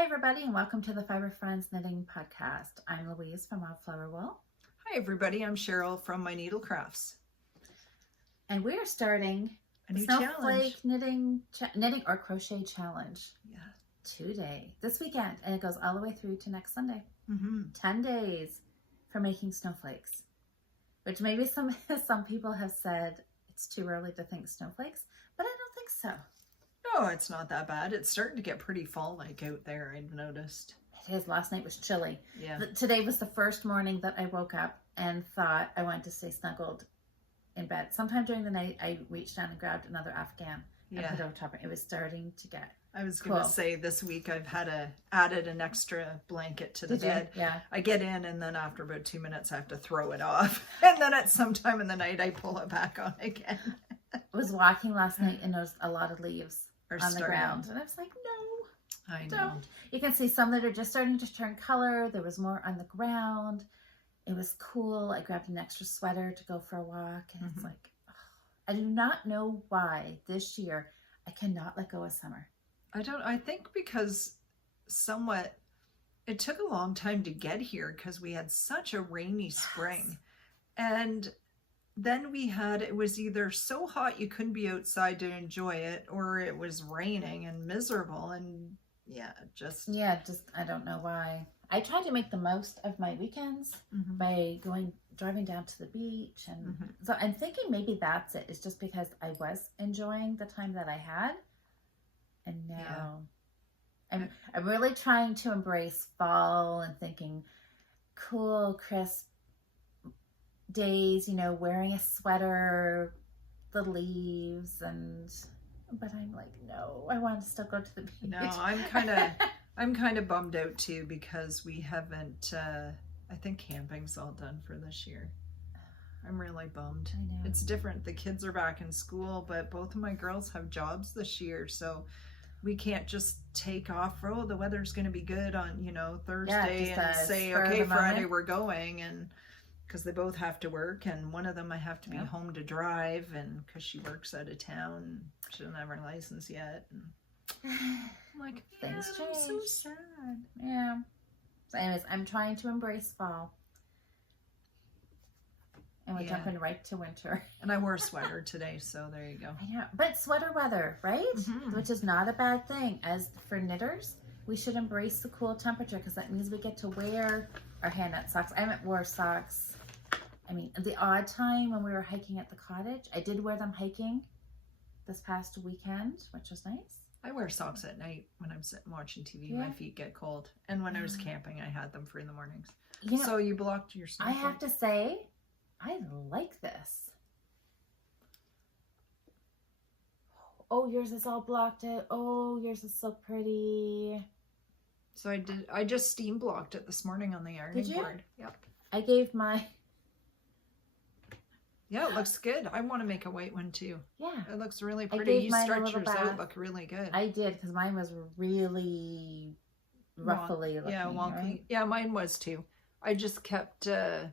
Hi everybody and welcome to the Fibre Friends Knitting Podcast. I'm Louise from Wildflower Wool. Hi everybody, I'm Cheryl from My Needle Crafts. And we are starting a new Snowflake knitting or crochet challenge. Yeah. Today, this weekend, and it goes all the way through to next Sunday. 10 days for making snowflakes. Which maybe some people have said it's too early to think snowflakes, but I don't think so. No, it's not that bad. It's starting to get pretty fall-like out there, I've noticed. It is. Last night was chilly. Yeah. Today was the first morning that I woke up and thought I wanted to stay snuggled in bed. Sometime during the night, I reached down and grabbed another Afghan and put it over top. It was starting to get I was going to say this week I've added an extra blanket to the bed. Yeah. I get in and then after about 2 minutes I have to throw it off. And then at some time in the night I pull it back on again. I was walking last night and there was a lot of leaves on the ground. And I was like, no, I know. don't. You can see some that are just starting to turn color. There was more on the ground. It was cool. I grabbed an extra sweater to go for a walk. And it's like, oh, I do not know why this year I cannot let go of summer. I think because it took a long time to get here because we had such a rainy spring. And then it was either so hot you couldn't be outside to enjoy it, or it was raining and miserable. And I don't know why. I tried to make the most of my weekends by driving down to the beach. And so I'm thinking maybe that's it. It's just because I was enjoying the time that I had. And now I'm really trying to embrace fall and thinking cool, crisp days, wearing a sweater, the leaves, but I'm like, no, I want to still go to the beach. No, I'm kind of bummed out too because we haven't, I think camping's all done for this year. I'm really bummed. I know. It's different. The kids are back in school, but both of my girls have jobs this year, so we can't just take off. Oh, the weather's going to be good on, Thursday and say, okay, Friday we're going, and because they both have to work, and one of them I have to be home to drive, and because she works out of town, she doesn't have her license yet. And I'm like, things change. I'm so sad. Yeah. So anyways, I'm trying to embrace fall. And we're jumping right to winter. And I wore a sweater today, so there you go. I know. But sweater weather, right? Which is not a bad thing. As for knitters, we should embrace the cool temperature because that means we get to wear our hand-knit socks. I haven't wore socks. I mean, the odd time when we were hiking at the cottage, I did wear them hiking this past weekend, which was nice. I wear socks at night when I'm sitting watching TV. My feet get cold. And when I was camping, I had them for in the mornings. So you blocked your snowflake. I have to say, I like this. Oh, yours is all blocked out. Oh, yours is so pretty. So I just steam blocked it this morning on the ironing board. Yep. I gave my... Yeah, it looks good. I want to make a white one too. Yeah. It looks really pretty. You stretch yours out, look really good. I did, because mine was really ruffly looking. Yeah, wonky. Right? Yeah, mine was too. I just kept the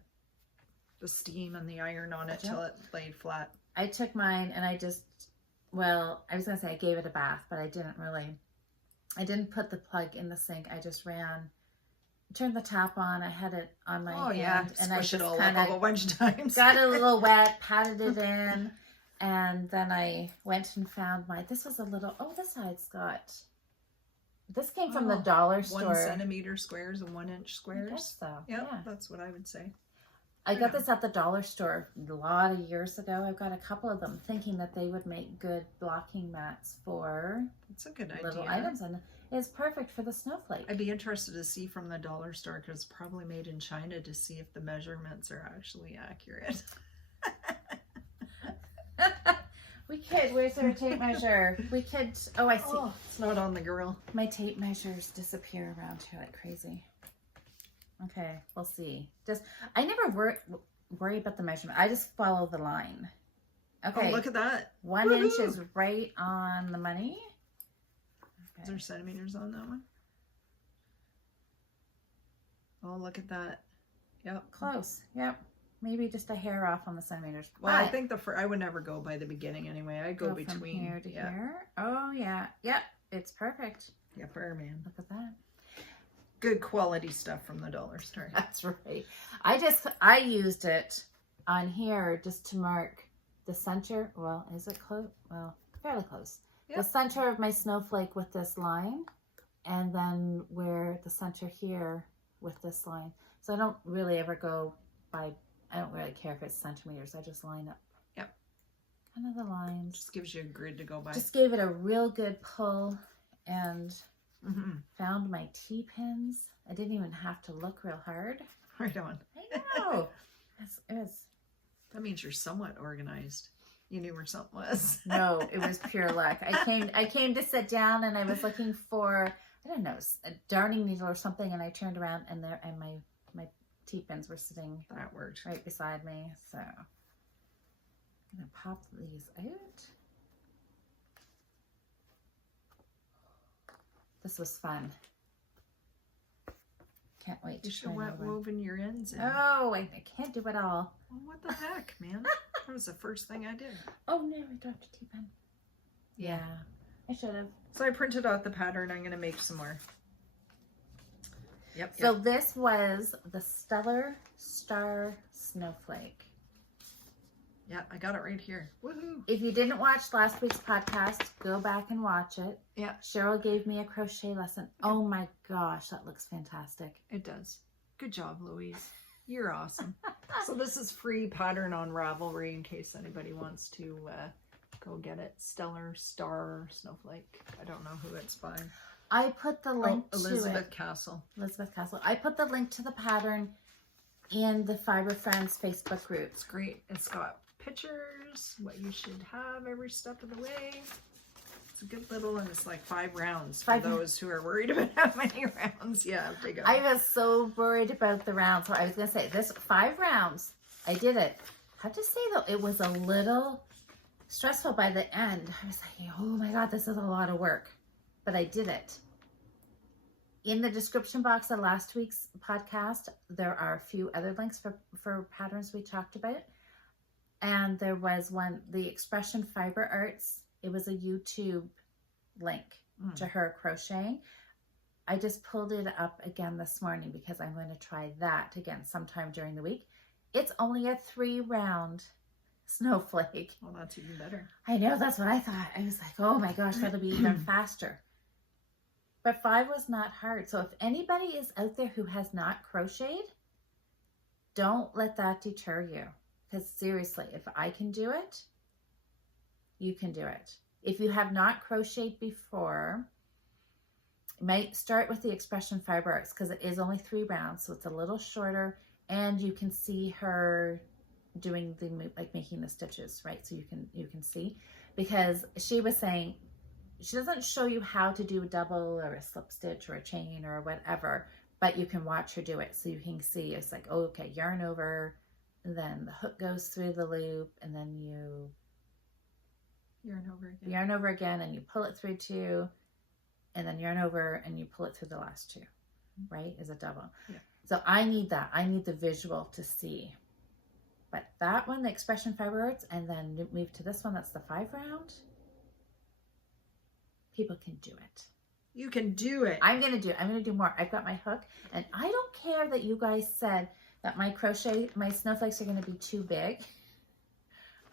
steam and the iron on it till it laid flat. I took mine and I was going to say I gave it a bath, but I didn't put the plug in the sink. I just turned the tap on. I had it on my hand. And I squish it all up a whole bunch of times. Got it a little wet, patted it in, and then I went and found this was a little, this side's got, this came from the dollar store. 1 centimeter squares and 1 inch squares. I guess so. Yeah, that's what I would say. I got this at the dollar store a lot of years ago. I've got a couple of them thinking that they would make good blocking mats for little items. And it's perfect for the snowflake. I'd be interested to see from the dollar store because it's probably made in China to see if the measurements are actually accurate. We could. Where's our tape measure? We could. Oh, I see. Oh, it's not on the girl. My tape measures disappear around here like crazy. Okay, we'll see. I never worry about the measurement. I just follow the line. Okay. Oh, look at that. 1 inch is right on the money. Okay. Is there centimeters on that one? Oh, look at that. Yep. Close. Yep. Maybe just a hair off on the centimeters. Well, I think I would never go by the beginning anyway. I go between from here to here. Oh, yeah. Yep. It's perfect. Yeah, fair man. Look at that. good quality stuff from the dollar store. That's right. I used it on here just to mark the center. Well, is it close? Well, fairly close. Yep. The center of my snowflake with this line, and then where the center here with this line. So I don't really ever go by, I don't really care if it's centimeters. I just line up. Yep. Kind of the lines. Just gives you a grid to go by. Just gave it a real good pull and found my T-pins. I didn't even have to look real hard. Right on. I know. That means you're somewhat organized. You knew where something was. No, it was pure luck. I came to sit down and I was looking for, I don't know, a darning needle or something, and I turned around and my T-pins were sitting That worked. right beside me. So I'm gonna pop these out. This was fun. Can't wait to You should try have another one. woven your ends in. Oh, I can't do it all. Well, what the heck, man? That was the first thing I did. Oh no, I dropped a T-pin. Yeah, I should have. So I printed out the pattern. I'm going to make some more. Yep. So this was the Stellar Star Snowflake. Yeah, I got it right here. Woohoo! If you didn't watch last week's podcast, go back and watch it. Yeah. Cheryl gave me a crochet lesson. Oh my gosh, that looks fantastic. It does. Good job, Louise. You're awesome. So this is free pattern on Ravelry in case anybody wants to go get it. Stellar Star Snowflake. I don't know who it's by. I put the link to Elizabeth it. Castle. Elizabeth Castle. I put the link to the pattern in the Fibre Friends Facebook group. It's great. It's got pictures, what you should have every step of the way. It's a good little, and it's like 5 rounds for those who are worried about how many rounds you have to go. I was so worried about the rounds. So I was going to say, this 5 rounds, I did it. I have to say, though, it was a little stressful by the end. I was like, oh my God, this is a lot of work. But I did it. In the description box of last week's podcast, there are a few other links for patterns we talked about. And there was one, the Expression Fiber Arts. It was a YouTube link to her crocheting. I just pulled it up again this morning because I'm going to try that again sometime during the week. It's only a 3-round snowflake. Well, that's even better. I know, that's what I thought. I was like, oh my gosh, that'll be even faster. But 5 was not hard. So if anybody is out there who has not crocheted, don't let that deter you. Because seriously, if I can do it, you can do it. If you have not crocheted before, you might start with the Expression Fiber Arts because it is only 3 rounds, so it's a little shorter, and you can see her doing the, like, making the stitches, right? So you can see, because she was saying she doesn't show you how to do a double or a slip stitch or a chain or whatever, but you can watch her do it, so you can see. It's like, oh, okay, yarn over, and then the hook goes through the loop, and then you yarn over again, and you pull it through 2, and then yarn over and you pull it through the last 2, right? Is a double. Yeah. So I need that. I need the visual to see. But that one, the Expression Fiber Arts, and then move to this one, that's the 5 round. People can do it. You can do it. I'm going to do more. I've got my hook, and I don't care that you guys said that my snowflakes are going to be too big.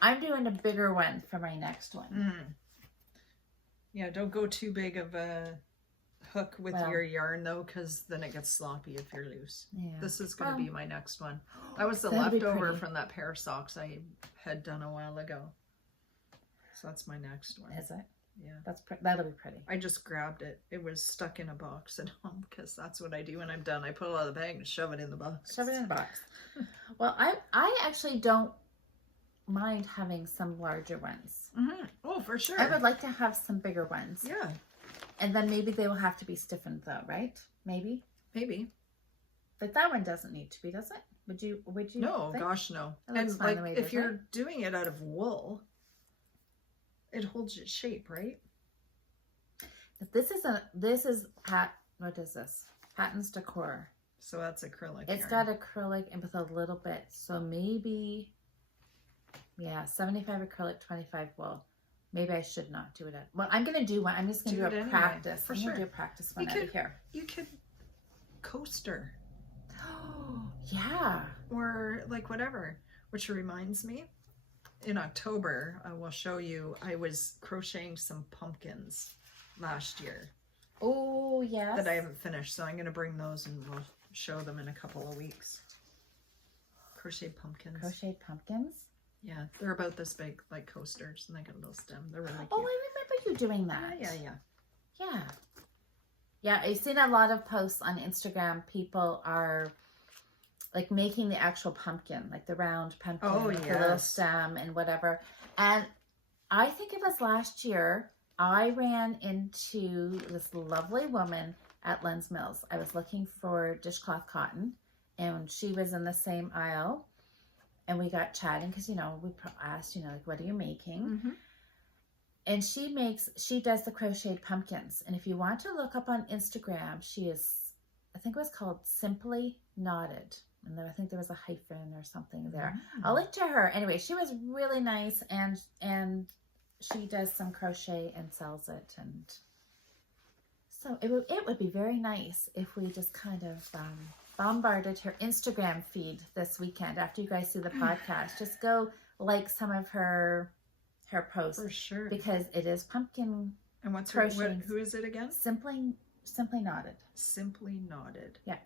I'm doing a bigger one for my next one. Yeah, don't go too big of a hook with your yarn though, because then it gets sloppy if you're loose. Yeah. This is going to be my next one. That was the leftover from that pair of socks I had done a while ago. So that's my next one. Is it? Yeah. That'll be pretty. I just grabbed it. It was stuck in a box at home because that's what I do when I'm done. I pull it out of the bag and shove it in the box. Shove it in the box. Well, I actually don't mind having some larger ones. Oh, for sure. I would like to have some bigger ones. Yeah. And then maybe they will have to be stiffened though, right? Maybe. But that one doesn't need to be, does it? Would you No, think? Gosh, no. And like if you're doing it out of wool, it holds its shape, right? What is this? Patons Kroy. So that's acrylic. It's yarn. got acrylic and with a little bit. So maybe, yeah, 75 acrylic, 25 wool. Maybe I should not do it. I'm going to do one. I'm just going to do a practice. I'm going to do a practice one out of here. You could coaster. Yeah. Or like whatever. Which reminds me, in October, I will show you, I was crocheting some pumpkins last year. Oh, yes. That I haven't finished. So I'm going to bring those and we'll show them in a couple of weeks. Crocheted pumpkins. Crocheted pumpkins? Yeah, they're about this big, like coasters, and they got a little stem. They're really cute. Oh, I remember you doing that. Yeah. Yeah, I've seen a lot of posts on Instagram. People are like making the actual pumpkin, like the round pumpkin with the little stem and whatever. And I think it was last year, I ran into this lovely woman at Lens Mills. I was looking for dishcloth cotton, and she was in the same aisle. And we got chatting because, you know, we asked, you know, like, what are you making? Mm-hmm. And she does the crocheted pumpkins. And if you want to look up on Instagram, she is, I think it was called Simply Knotted. And then I think there was a hyphen or something there. Mm. I'll link to her. Anyway, she was really nice, and she does some crochet and sells it. And so it would be very nice if we just kind of bombarded her Instagram feed this weekend after you guys see the podcast. Just go like some of her posts. For sure. Because it is pumpkin. And what's her, who is it again? Simply Knotted. Simply Knotted. Yeah.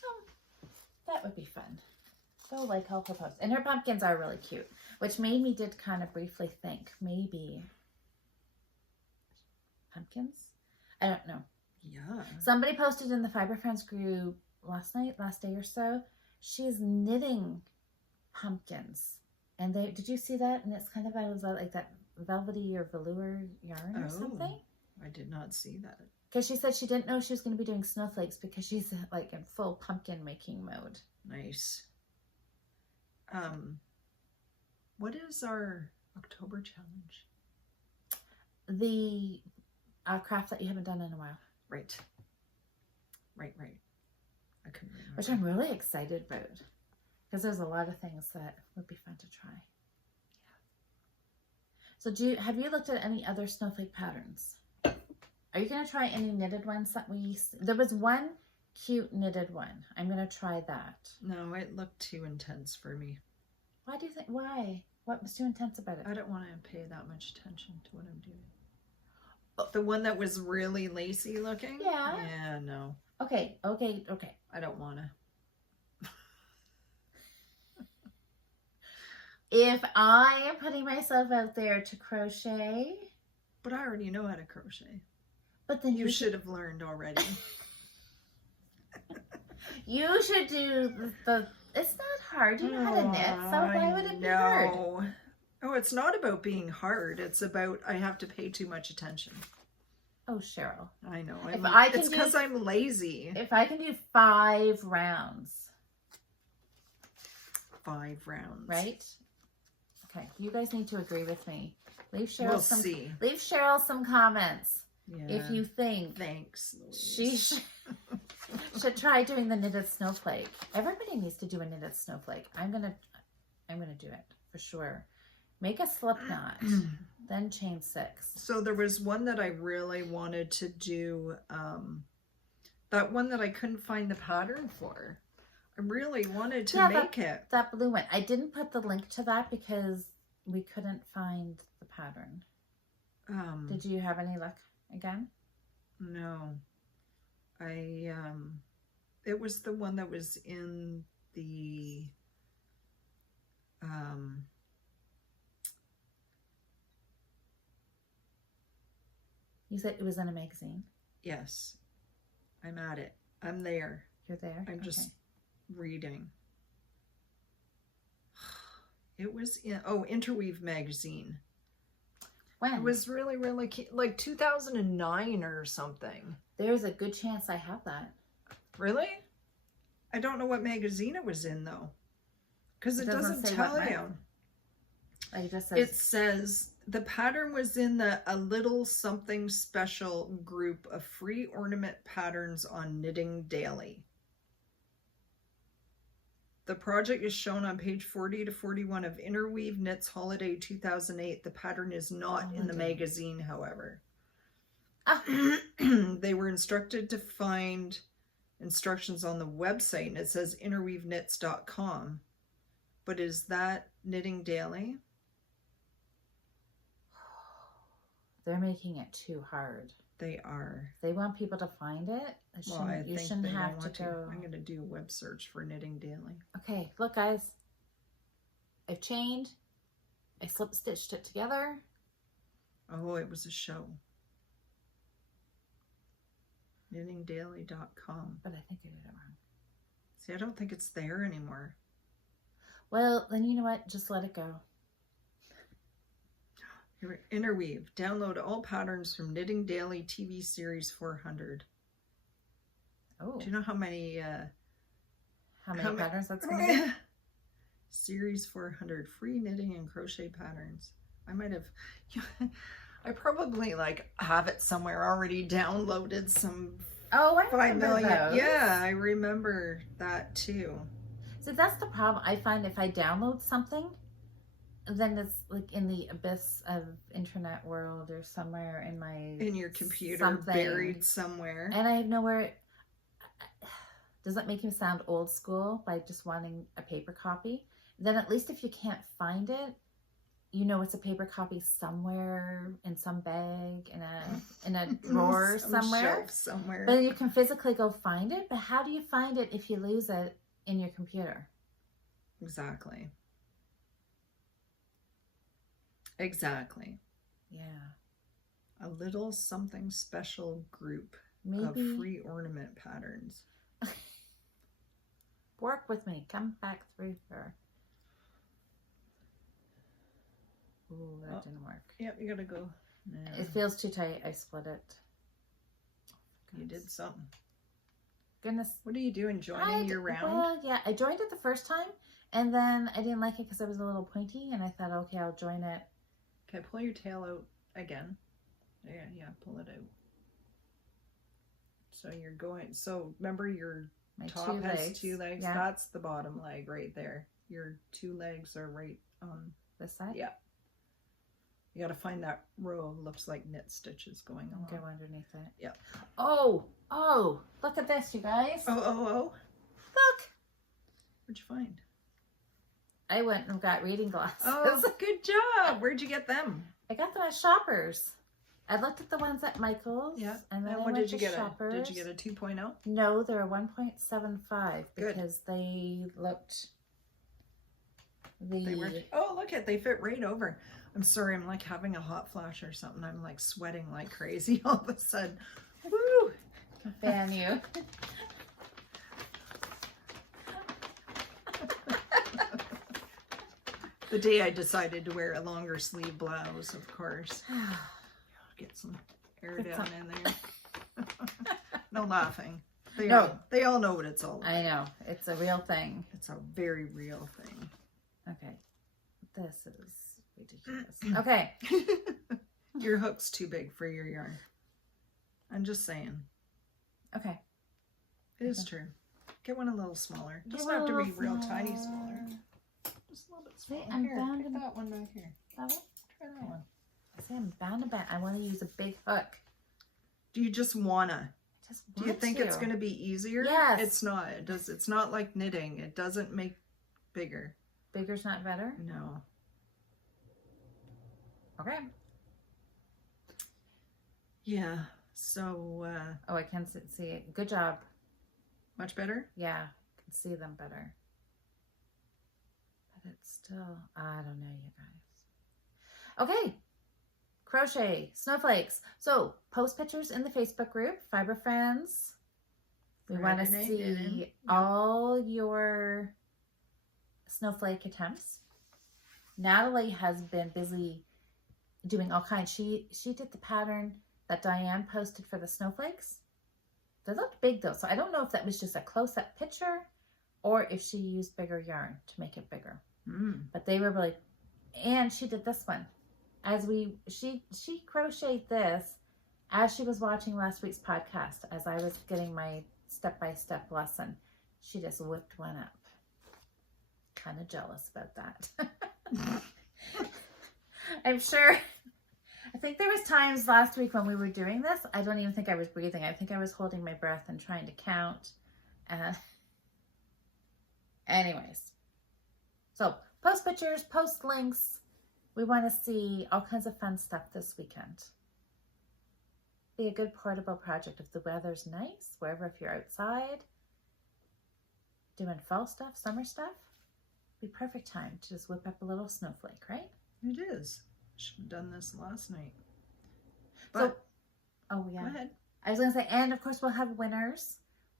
So that would be fun. Go like all her posts. And her pumpkins are really cute, which made me did kind of briefly think maybe pumpkins? I don't know. Yeah. Somebody posted in the Fibre Friends group last day or so. She's knitting pumpkins. And did you see that? And it's kind of like that velvety or velour yarn or something. I did not see that. Because she said she didn't know she was going to be doing snowflakes because she's like in full pumpkin making mode. Nice. What is our October challenge? The craft that you haven't done in a while. Right. I couldn't remember. Which I'm really excited about. Because there's a lot of things that would be fun to try. Yeah. So have you looked at any other snowflake patterns? Are you going to try any knitted ones that there was one cute knitted one. I'm going to try that. No, it looked too intense for me. Why do you think, why? What was too intense about it? I don't want to pay that much attention to what I'm doing. The one that was really lacy looking? Yeah. Yeah, no. Okay. I don't want to. If I am putting myself out there to crochet. But I already know how to crochet. But then you should have learned already. You should do it's not hard. You know how to knit, so why would it be hard? Oh, it's not about being hard. It's about I have to pay too much attention. Oh, Cheryl. I know. It's because I'm lazy. If I can do 5 rounds. 5 rounds. Right? Okay. You guys need to agree with me. Leave Cheryl We'll Leave Cheryl some comments. Yeah. If you think Thanks, Louise. she should try doing the knitted snowflake. Everybody needs to do a knitted snowflake. I'm gonna do it for sure. Make a slip knot, then chain 6. So there was one that I really wanted to do. That one that I couldn't find the pattern for. I really wanted to make it. That blue one. I didn't put the link to that because we couldn't find the pattern. Did you have any luck again? No. It was the one that was in the You said it was in a magazine? Yes. I'm at it. I'm there. You're there? I'm just reading. It was in Interweave magazine. When? It was really, really cute. Like 2009 or something. There's a good chance I have that. Really? I don't know what magazine it was in though. Because it doesn't tell you. It just says, it says the pattern was in A Little Something Special group of free ornament patterns on Knitting Daily. The project is shown on page 40 to 41 of Interweave Knits Holiday 2008. The pattern is not in the magazine, however. Oh. They were instructed to find instructions on the website, and it says interweaveknits.com. But is that Knitting Daily? They're making it too hard. They are. They want people to find it. You shouldn't have to go. I'm going to do a web search for Knitting Daily. Okay, look, guys. I've chained. I slip stitched it together. Oh, it was a show. knittingdaily.com. But I think I did it wrong. See, I don't think it's there anymore. Well, then you know what? Just let it go. Here, Interweave. Download all patterns from Knitting Daily TV series 400. Oh. Do you know how many patterns that's going to be? Series 400 free knitting and crochet patterns. I might have, I probably like have it somewhere already downloaded some. Oh, I 5 million. those. Yeah, I remember that too. So that's the problem. I find if I download something, then it's like in the abyss of internet world or somewhere in your computer, buried somewhere. And I have nowhere. Does that make him sound old school by just wanting a paper copy? Then at least if you can't find it, you know it's a paper copy somewhere in some bag in a drawer somewhere. But you can physically go find it. But how do you find it if you lose it in your computer? Exactly. Yeah. A little something special group of free ornament patterns. Work with me. Come back through here. Ooh, that didn't work. Yep, you gotta go. Yeah. It feels too tight. I split it. You did something. Goodness. What are you doing? Joining your round? Well, yeah, I joined it the first time, and then I didn't like it because it was a little pointy, and I thought, okay, I'll join it. Okay, pull your tail out again. Yeah, pull it out. So you're going, so remember your top has 2 legs. Yeah. That's the bottom leg right there. Your 2 legs are right on this side? Yeah. You got to find that row of looks like knit stitches going on. Go underneath it. Yeah. Oh, look at this, you guys. Oh. Look. What'd you find? I went and got reading glasses. Oh, good job. Where'd you get them? I got them at Shoppers. I looked at the ones at Michael's. Yeah. And then what did you get? Shoppers. Did you get a 2.0? No, they're a 1.75 because they looked. Oh, look at, they fit right over. I'm sorry, I'm like having a hot flash or something. I'm like sweating like crazy all of a sudden. Woo! Fan you. The day I decided to wear a longer sleeve blouse, of course. Get some air down in there. No laughing. They all know what it's all about. I know. It's a real thing. It's a very real thing. Okay. This is ridiculous. Okay. Your hook's too big for your yarn. I'm just saying. Okay. It is true. Get one a little smaller. It doesn't have to be real tiny smaller. Just a little bit smaller. I'm bound to that one back here. That one? Try that one. See, I'm bound to I want to use a big hook. Do you just wanna? Do you think it's going to be easier? Yes. It's not. It's not like knitting. It doesn't make bigger. Bigger's not better? No. Okay. Yeah. So. Oh, I can see it. Good job. Much better? Yeah. I can see them better. But it's still, I don't know, you guys. Okay. Crochet, snowflakes. So, post pictures in the Facebook group, Fibre Friends. We want to see all your snowflake attempts. Natalie has been busy doing all kinds. She did the pattern that Diane posted for the snowflakes. They looked big though, so I don't know if that was just a close-up picture or if she used bigger yarn to make it bigger. But they were really, and she did this one. She crocheted this as she was watching last week's podcast, as I was getting my step-by-step lesson. She just whipped one up. Kind of jealous about that. I'm sure I think there was times last week when we were doing this, I don't even think I was breathing. I think I was holding my breath and trying to count. Anyways, so post pictures, post links. We want to see all kinds of fun stuff this weekend. Be a good portable project if the weather's nice, wherever, if you're outside doing fall stuff, summer stuff. Be perfect time to just whip up a little snowflake, right? It is. Should have done this last night. But oh yeah. Go ahead. I was gonna say, and of course we'll have winners.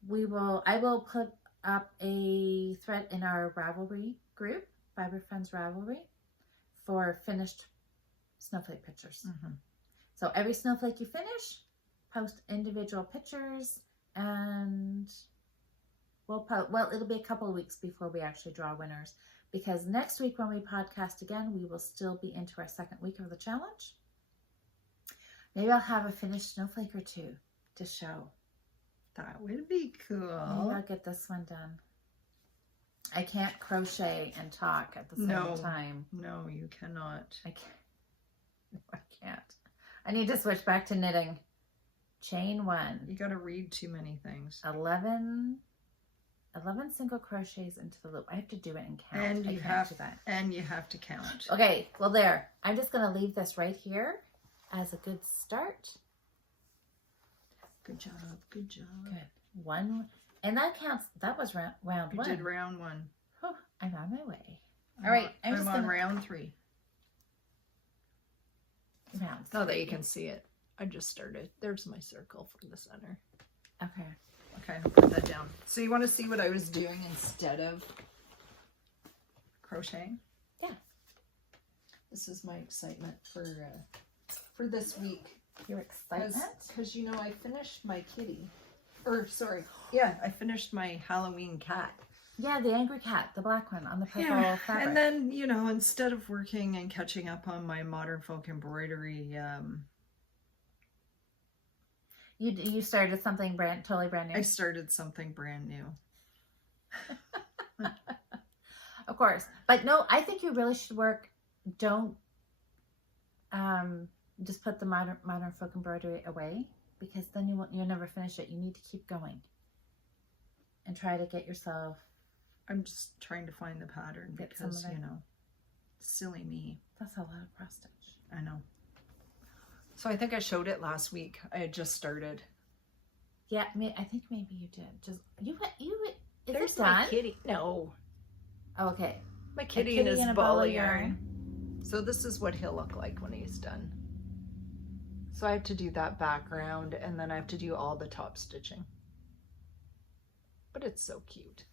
I will put up a thread in our Ravelry group, Fibre Friends Ravelry, for finished snowflake pictures. So every snowflake you finish, post individual pictures, and it'll be a couple of weeks before we actually draw winners, because next week when we podcast again, we will still be into our second week of the challenge. Maybe I'll have a finished snowflake or two to show. That would be cool. Maybe I'll get this one done. I can't crochet and talk at the same time. No, you cannot. I can't. I need to switch back to knitting. Chain 1. You got to read too many things. 11 single crochets into the loop. I have to do it and count. And you have do that. And you have to count. Okay, well there. I'm just going to leave this right here as a good start. Good job. Good job. Good. 1, and that counts. That was round 1. You did round 1. Oh, I'm on my way. All right, I'm on round 3. Round 3. Oh, that you can see it. I just started. There's my circle for the center. Okay. Okay, put that down. So you want to see what I was doing instead of crocheting? Yeah. This is my excitement for this week. Your excitement? Because you know I finished my kitty. I finished my Halloween cat. Yeah, the angry cat, the black one on the purple fabric. And then, you know, instead of working and catching up on my modern folk embroidery, you started something totally brand new. I started something brand new. Of course. But no, I think you really should work. Don't just put the modern folk embroidery away, because then you'll never finish it. You need to keep going and try to get yourself. I'm just trying to find the pattern because, you know, silly me. That's a lot of cross stitch. I know. So I think I showed it last week. I had just started. Yeah, I think maybe you did. Just is There's it done? my kitty. No. Oh, okay. My kitty and his ball of yarn. So this is what he'll look like when he's done. So I have to do that background, and then I have to do all the top stitching. But it's so cute.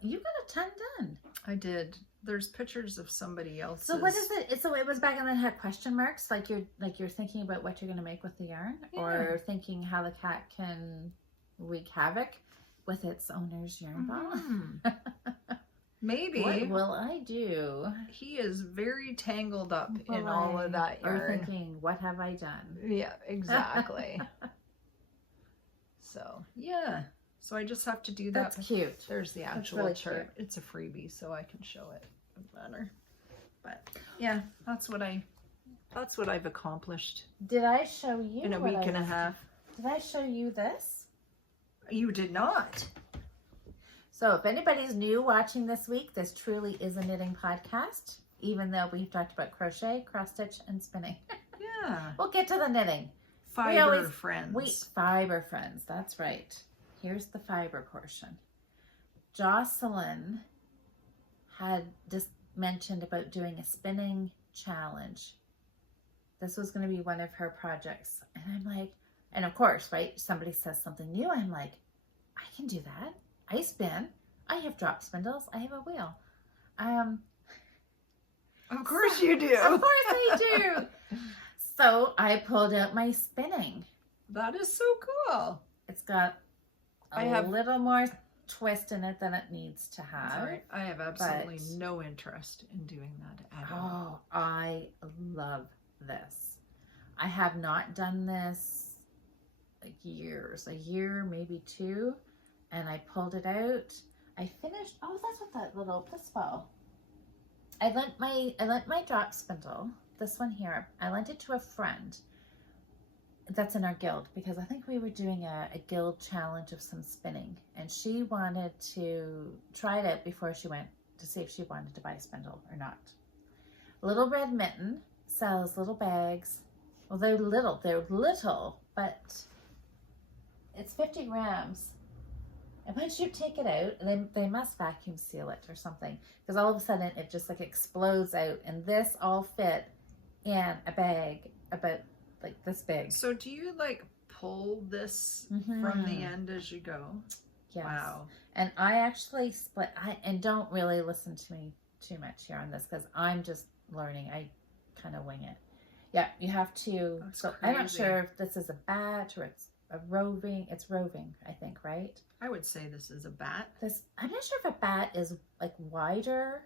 You got a ton done. I did. There's pictures of somebody else's. So what is it? So it was back and then had question marks, like you're thinking about what you're going to make with the yarn, or thinking how the cat can wreak havoc with its owner's yarn ball. Maybe. What will I do? He is very tangled up in all of that yarn. Or thinking, what have I done? Yeah, exactly. So, yeah. So I just have to do that. That's cute. There's the actual really chart. Cute. It's a freebie, so I can show it. Doesn't matter. But yeah, that's what I've accomplished. Did I show you in a week and a half? Did I show you this? You did not. So if anybody's new watching this week, this truly is a knitting podcast, even though we've talked about crochet, cross stitch, and spinning. Yeah. We'll get to the knitting. Fibre friends. Fibre friends. That's right. Here's the fibre portion. Jocelyn had just mentioned about doing a spinning challenge. This was going to be one of her projects. And I'm like, and of course, right, somebody says something new. I'm like, I can do that. I spin. I have drop spindles. I have a wheel. Of course you do. Of course I do. So I pulled out my spinning. That is so cool. It's got a little more twist in it than it needs to have. Sorry, I have absolutely no interest in doing that at all. Oh, I love this. I have not done this years, a year, maybe 2, and I pulled it out. I finished. Oh, that's what that little bliss ball. I lent my drop spindle this one here, I lent it to a friend that's in our guild because I think we were doing a guild challenge of some spinning, and she wanted to try it out before she went to see if she wanted to buy a spindle or not. Little Red Mitten sells little bags. Well, they're little, but it's 50 grams. And once you take it out, they must vacuum seal it or something, because all of a sudden it just like explodes out, and this all fit in a bag about like this big. So do you like pull this from the end as you go? Yes. Wow. And I actually split, and don't really listen to me too much here on this because I'm just learning. I kind of wing it. Yeah, you have to. That's so crazy. I'm not sure if this is a bat or it's a roving. It's roving, I think, right? I would say this is a bat. I'm not sure if a bat is like wider.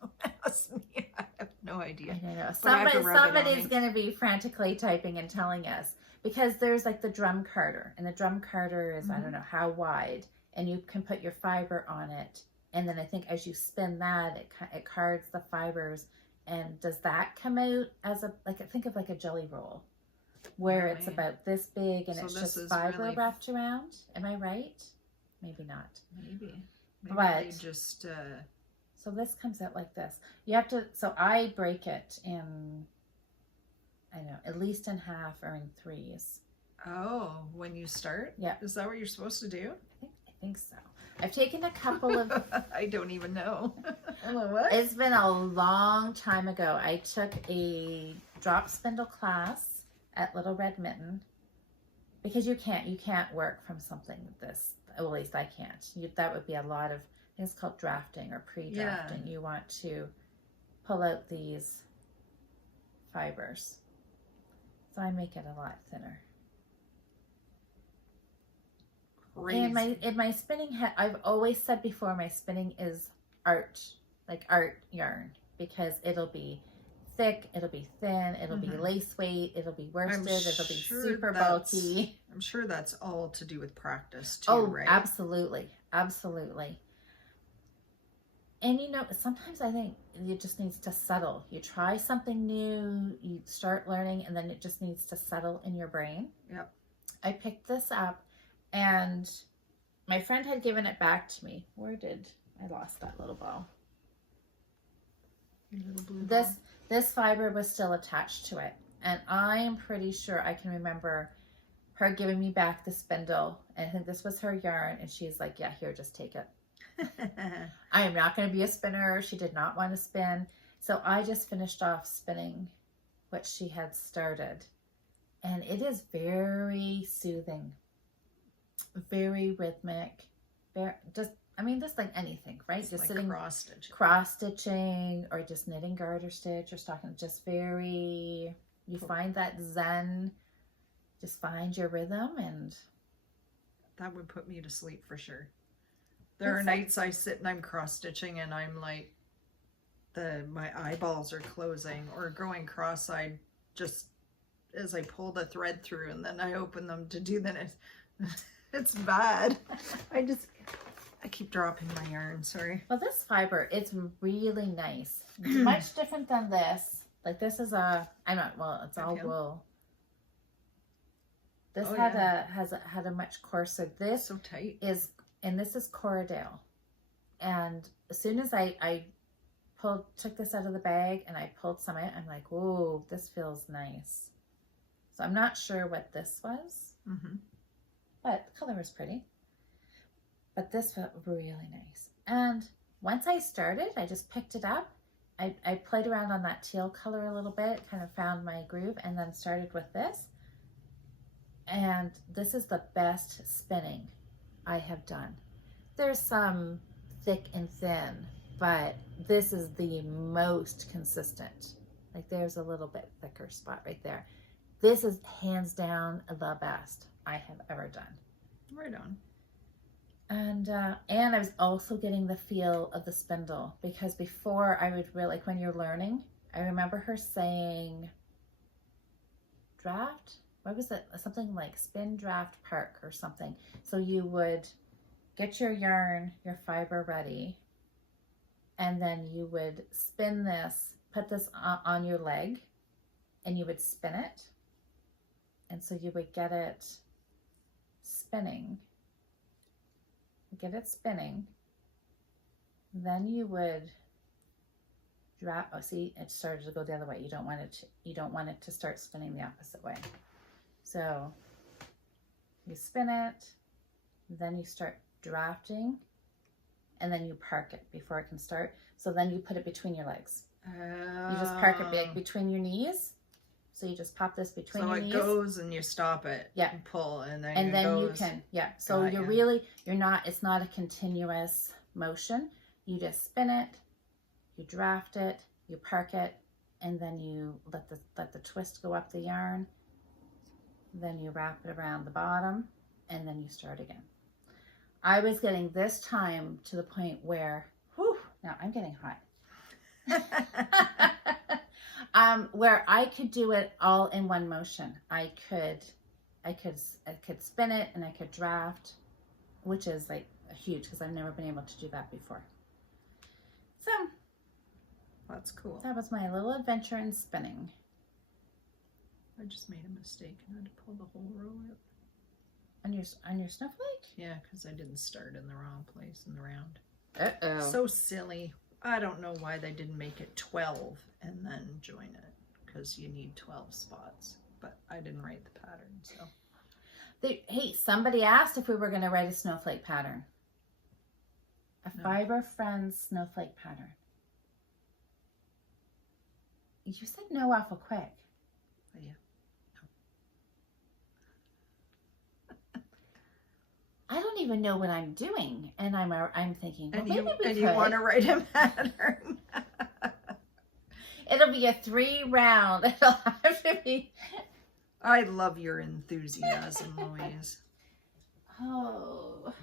Don't ask me. I have no idea. I don't know. But I have to rub it on Somebody's me. going to be frantically typing and telling us, because there's like the drum carder, and the drum carder is, I don't know how wide, and you can put your fiber on it. And then I think as you spin that, it cards the fibers. And does that come out as a, like, think of like a jelly roll, where it's Right. about this big and So it's this just is fiber really- wrapped around? Am I right? Maybe not. Maybe But- they just So this comes out like this. You have to, so I break it in, I don't know, at least in half or in threes. oh, when you start? Yeah. Is that what you're supposed to do? I think so. I've taken a couple of, I don't even know. What? it's been a long time ago. I took a drop spindle class at Little Red Mitten, because you can't work from something this, well, at least I can't. That would be a lot of, I think it's called drafting or pre-drafting. You want to pull out these fibers. So I make it a lot thinner. Crazy. In my spinning head, I've always said before, my spinning is art, like art yarn, because it'll be thick, it'll be thin, it'll be lace weight, it'll be worsted, it'll be sure super that's- bulky. I'm sure that's all to do with practice too, Oh, right? absolutely, absolutely. And you know, sometimes I think it just needs to settle. You try something new, you start learning, and then it just needs to settle in your brain. Yep. I picked this up, and my friend had given it back to me. Where did I lost that little ball? Your little blue This fiber was still attached to it, and I am pretty sure I can remember her giving me back the spindle, and I think this was her yarn, and she's like, yeah, here, just take it. ball. I am not going to be a spinner. She did not want to spin. So I just finished off spinning what she had started. And it is very soothing, very rhythmic, just like anything, right? It's just like sitting cross stitch. stitching or just knitting garter stitch or stocking, just very, you find that zen, just find your rhythm, and That would put me to sleep for sure. There are nights I sit and I'm cross stitching and I'm like, my eyeballs are closing or going cross-eyed just as I pull the thread through, and then I open them to do the knit. It's bad. I keep dropping my yarn, sorry. well, this fiber, it's really nice. It's much different than this. Like this is it's all Okay. wool. This Oh, had a much coarser. This So tight. is, and this is Corriedale. And as soon as I took this out of the bag and I pulled some out, I'm like, whoa, this feels nice. So I'm not sure what this was, but the color was pretty. But this felt really nice. And once I started, I just picked it up. I played around on that teal color a little bit, kind of found my groove, and then started with this. And this is the best spinning I have done. There's some thick and thin, but this is the most consistent. Like there's a little bit thicker spot right there. This is hands down the best I have ever done. Right on. And I was also getting the feel of the spindle, because before I would really, like when you're learning, I remember her saying draft, what was it? Something like spin, draft, park or something. So you would get your yarn, your fiber ready, and then you would spin this put this on your leg and you would spin it. And so you would get it spinning. Get it spinning. Then you would drop, oh see, it started to go the other way. You don't want it to start spinning the opposite way. So you spin it, then you start drafting, and then you park it before it can start. So then you put it between your legs. You just park it between your knees. So you just pop this between your knees. So it goes and you stop it. Yeah. And pull and then and it then goes. You can, yeah. So it's not a continuous motion. You just spin it, you draft it, you park it, and then you let the twist go up the yarn. Then you wrap it around the bottom, and then you start again. I was getting this time to the point where, whew, now I'm getting hot. Where I could do it all in one motion. I could spin it and I could draft, which is like huge because I've never been able to do that before. So that's cool. That was my little adventure in spinning. I just made a mistake and had to pull the whole row up. On your snowflake? Yeah, because I didn't start in the wrong place in the round. Uh-oh. So silly. I don't know why they didn't make it 12 and then join it, because you need 12 spots. But I didn't write the pattern, so. Hey, somebody asked if we were going to write a snowflake pattern. A Fibre Friends snowflake pattern. You said no awful quick. Oh, yeah. I don't even know what I'm doing, and I'm thinking, well, maybe we could. You want to write a pattern. It'll be a 3-round. It'll have to be. I love your enthusiasm, Louise. Oh,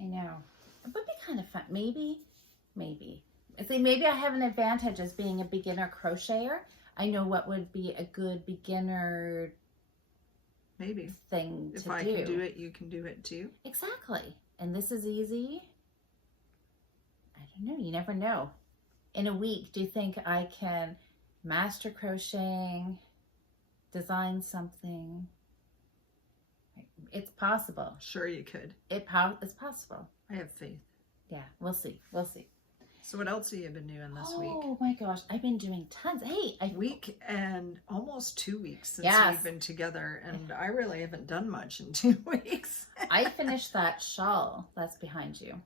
I know. It would be kind of fun. Maybe. See, maybe I have an advantage as being a beginner crocheter. I know what would be a good beginner maybe thing to do. If I can do it, you can do it too. Exactly. And this is easy. I don't know. You never know. In a week, do you think I can master crocheting, design something? It's possible. Sure you could. It's possible. I have faith. Yeah, we'll see. So what else have you been doing this week? Oh my gosh, I've been doing tons. Hey, a week and almost 2 weeks since we've been together, and I really haven't done much in 2 weeks. I finished that shawl that's behind you.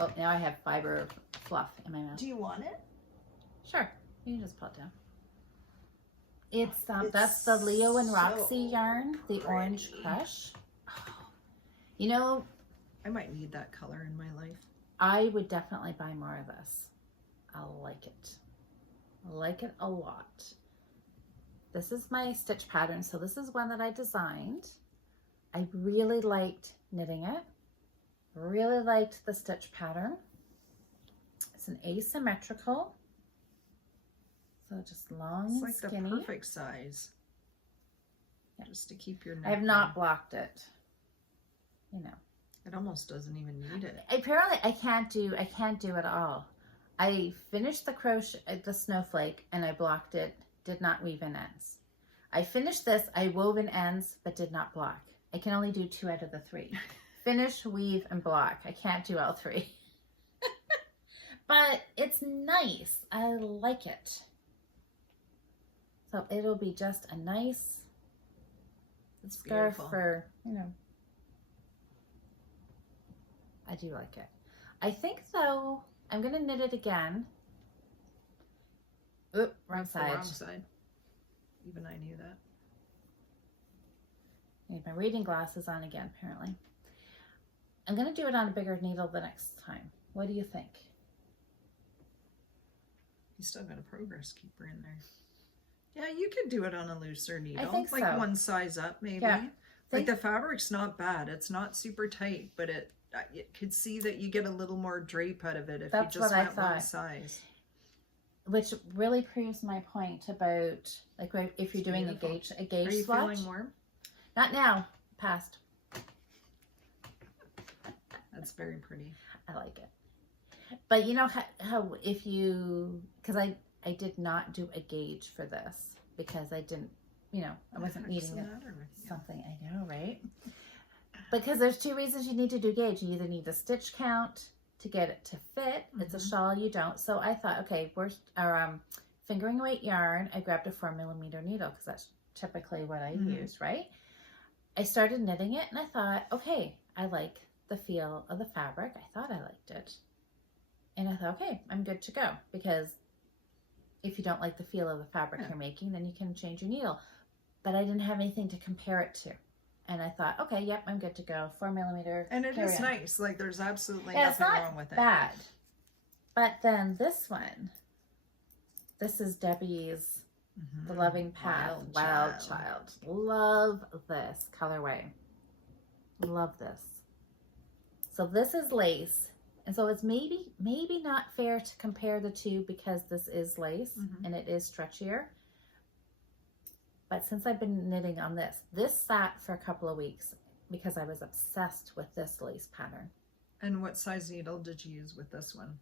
Oh, now I have fiber fluff in my mouth. Do you want it? Sure, you can just pull it down. It's that's the Leo and Roxy yarn, the pretty. Orange Crush. Oh, you know, I might need that color in my life. I would definitely buy more of this. I like it. I like it a lot. This is my stitch pattern. So this is one that I designed. I really liked knitting it. Really liked the stitch pattern. It's an asymmetrical. So just long and skinny. It's like the perfect size. Yeah. Just to keep your neck I have not blocked it. You know. It almost doesn't even need it. Apparently I can't do it all. I finished the crochet, the snowflake, and I blocked it, did not weave in ends. I finished this, I wove in ends, but did not block. I can only do 2 out of the 3. Finish, weave, and block. I can't do all 3. But it's nice. I like it. So it'll be just a nice scarf for, you know. I do like it. I think though, I'm going to knit it again. Oop, wrong side. Wrong side. Even I knew that. I need my reading glasses on again, apparently. I'm going to do it on a bigger needle the next time. What do you think? You still got a progress keeper in there. Yeah, you could do it on a looser needle. I think like so. one size up, maybe. Yeah. Like the fabric's not bad. It's not super tight, but you could see that you get a little more drape out of it if you just went one size. Which really proves my point about, like, if you're doing a gauge Are you swatch. feeling warm? Not now. Past. That's very pretty. I like it. But you know how if you, because I did not do a gauge for this because I didn't, you know, I wasn't needing it. Something, I know, right? Because there's two reasons you need to do gauge. You either need a stitch count to get it to fit. It's a shawl, you don't. So I thought, okay, fingering weight yarn, I grabbed a 4mm needle because that's typically what I use, right? I started knitting it and I thought, okay, I like the feel of the fabric. I thought I liked it. And I thought, okay, I'm good to go. Because if you don't like the feel of the fabric you're making, then you can change your needle. But I didn't have anything to compare it to. And I thought, okay, yep, I'm good to go. 4mm. And it is nice. Like, there's absolutely and nothing wrong with it. Bad. But then this one, this is Debbie's The Loving Path Wildchild. Love this colorway. Love this. So this is lace. And so it's maybe not fair to compare the two because this is lace and it is stretchier. But since I've been knitting on this sat for a couple of weeks because I was obsessed with this lace pattern. And what size needle did you use with this one?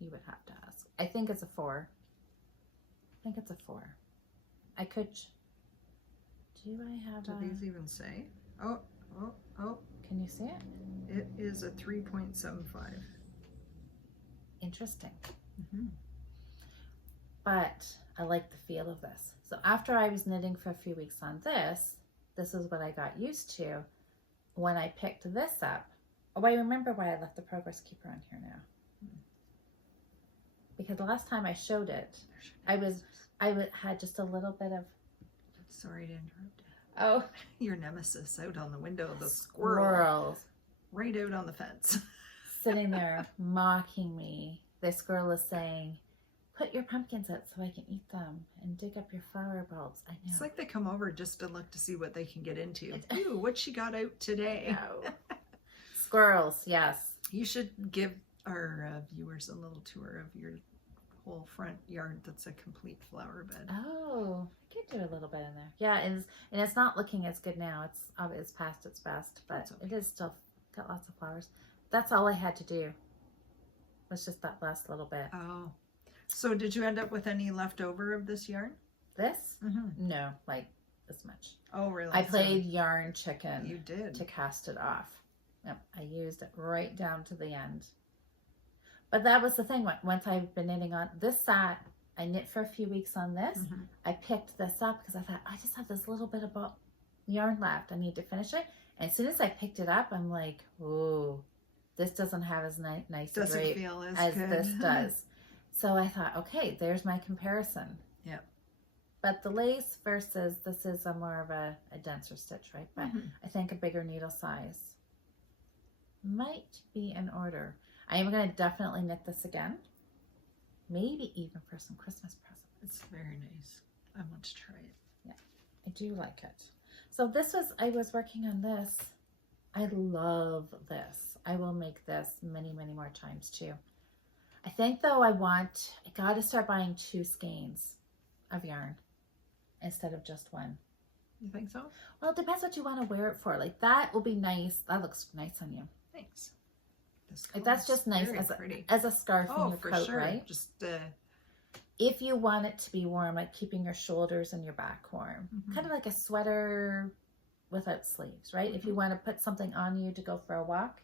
You would have to ask. I think it's a 4. I think it's a 4. I could. Do I have? Do these even say? Oh. Can you see it? It is a 3.75. Interesting. But I like the feel of this. So after I was knitting for a few weeks on this is what I got used to when I picked this up. Oh, I remember why I left the progress keeper on here now. Because the last time I showed it, I had just a little bit of. Sorry to interrupt. Oh, your nemesis out on the window, the squirrel, right out on the fence, sitting there mocking me. The squirrel is saying, "Put your pumpkins out so I can eat them, and dig up your flower bulbs." I know. It's like they come over just to look to see what they can get into. Ooh, what she got out today? No. Squirrels, yes. You should give our viewers a little tour of your whole front yard that's a complete flower bed. Oh, I could do a little bit in there. Yeah, and it's not looking as good now. It's past its best, but it is still got lots of flowers. That's all I had to do. Was just that last little bit. Oh, so did you end up with any leftover of this yarn? This? No, like this much. Oh, really? I played yarn chicken. You did to cast it off. Yep, I used it right down to the end. But that was the thing. Once I've been knitting on this I knit for a few weeks on this. I picked this up because I thought, I just have this little bit of yarn left. I need to finish it. And as soon as I picked it up, I'm like, oh, this doesn't have as nice a drape as this does. So I thought, okay, there's my comparison. Yeah. But the lace versus this is a more of a denser stitch, right? But I think a bigger needle size might be in order. I am going to definitely knit this again. Maybe even for some Christmas presents. It's very nice. I want to try it. Yeah, I do like it. So I was working on this. I love this. I will make this many, many more times too. I think though I got to start buying 2 skeins of yarn instead of just one. You think so? Well, it depends what you want to wear it for. Like that will be nice. That looks nice on you. Thanks. Like, that's just nice as a scarf in your coat, sure. Right? Just if you want it to be warm, like keeping your shoulders and your back warm, kind of like a sweater without sleeves, right? If you want to put something on you to go for a walk,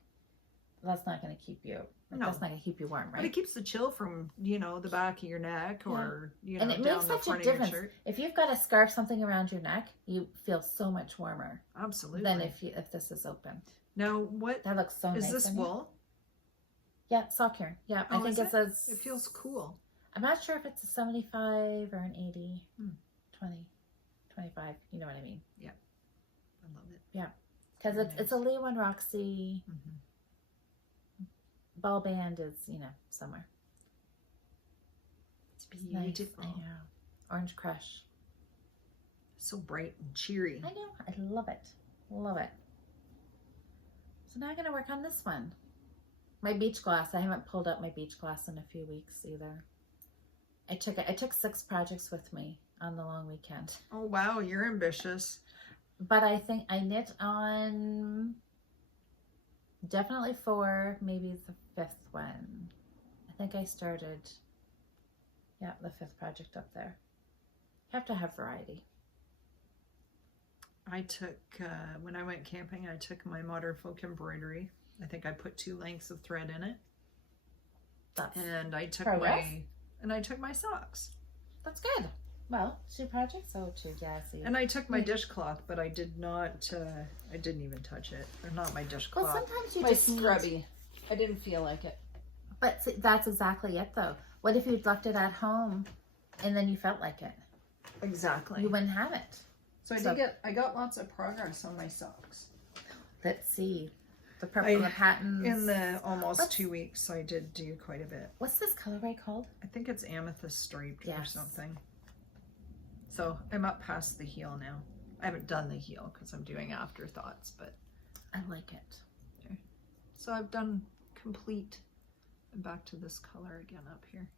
that's not going to keep you. That's not going to keep you warm, right? But it keeps the chill from the back of your neck or and it makes such a difference. If you've got a scarf, something around your neck, you feel so much warmer. Absolutely. Than if this is open. Now, what that looks so nice. Is this wool? Yeah, sock yarn. Yeah, I think it says. It feels cool. I'm not sure if it's a 75 or an 80, 20, 25. You know what I mean? Yeah, I love it. Yeah, because it's a Lee and Roxy. Ball band is somewhere. It's beautiful. Nice. I know. Orange Crush. So bright and cheery. I know. I love it. Love it. So now I'm gonna work on this one. My beach glass. I haven't pulled up my beach glass in a few weeks either. I took 6 projects with me on the long weekend. Oh wow, you're ambitious. But I think I knit on Definitely 4, maybe the 5th one. I think I started, yeah, the 5th project up there. You have to have variety. I took, when I went camping, I took my Modern Folk embroidery. I think I put 2 lengths of thread in it. And I took my socks. That's good. Well, 2 projects, so 2, yeah, see. And I took my dishcloth, but I did not, I didn't even touch it. Or not my dishcloth. Well, sometimes you my just scrubby. I didn't feel like it. But see, that's exactly it, though. What if you'd left it at home and then you felt like it? Exactly. You wouldn't have it. So I got lots of progress on my socks. Let's see. The purple and the patterns. In the almost 2 weeks, I did do quite a bit. What's this colorway called? I think it's amethyst striped or something. So I'm up past the heel now. I haven't done the heel because I'm doing afterthoughts, but I like it. Okay. So I've done complete. And back to this color again up here.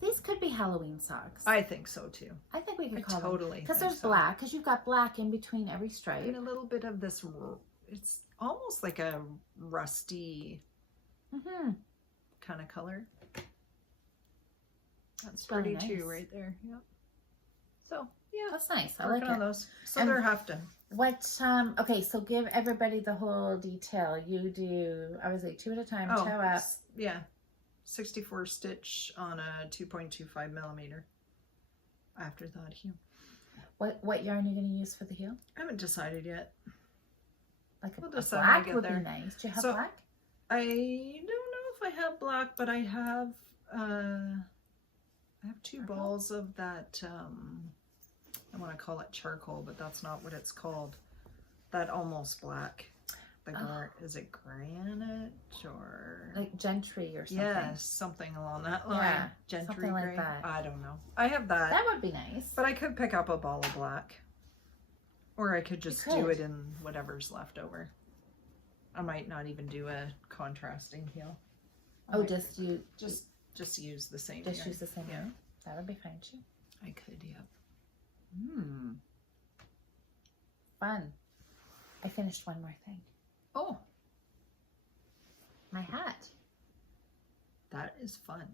These could be Halloween socks. I think so too. I think we could call totally them. Because there's black, because you've got black in between every stripe. And a little bit of this, it's almost like a rusty kind of color. That's pretty nice too, right there. Yep. So yeah, that's nice. I like on those. So they're half done. What? Okay, so give everybody the whole detail. You do obviously 2 at a time. Toe up. Yeah, 64 stitch on a 2.25 millimeter. Afterthought heel. What yarn are you going to use for the heel? I haven't decided yet. Like a black would be nice. Do you have black? I don't know if I have black, but I have 2 balls of that, I want to call it charcoal, but that's not what it's called. That almost black. Is it granite or? Like gentry or something? Yes, something along that line. Yeah, gentry something like gray. that. I don't know. I have that. That would be nice. But I could pick up a ball of black. Or I could just do it in whatever's left over. I might not even do a contrasting heel. Just use the same. Use the same. Yeah, that would be fine too. I could, yeah. Fun. I finished one more thing. Oh, my hat. That is fun.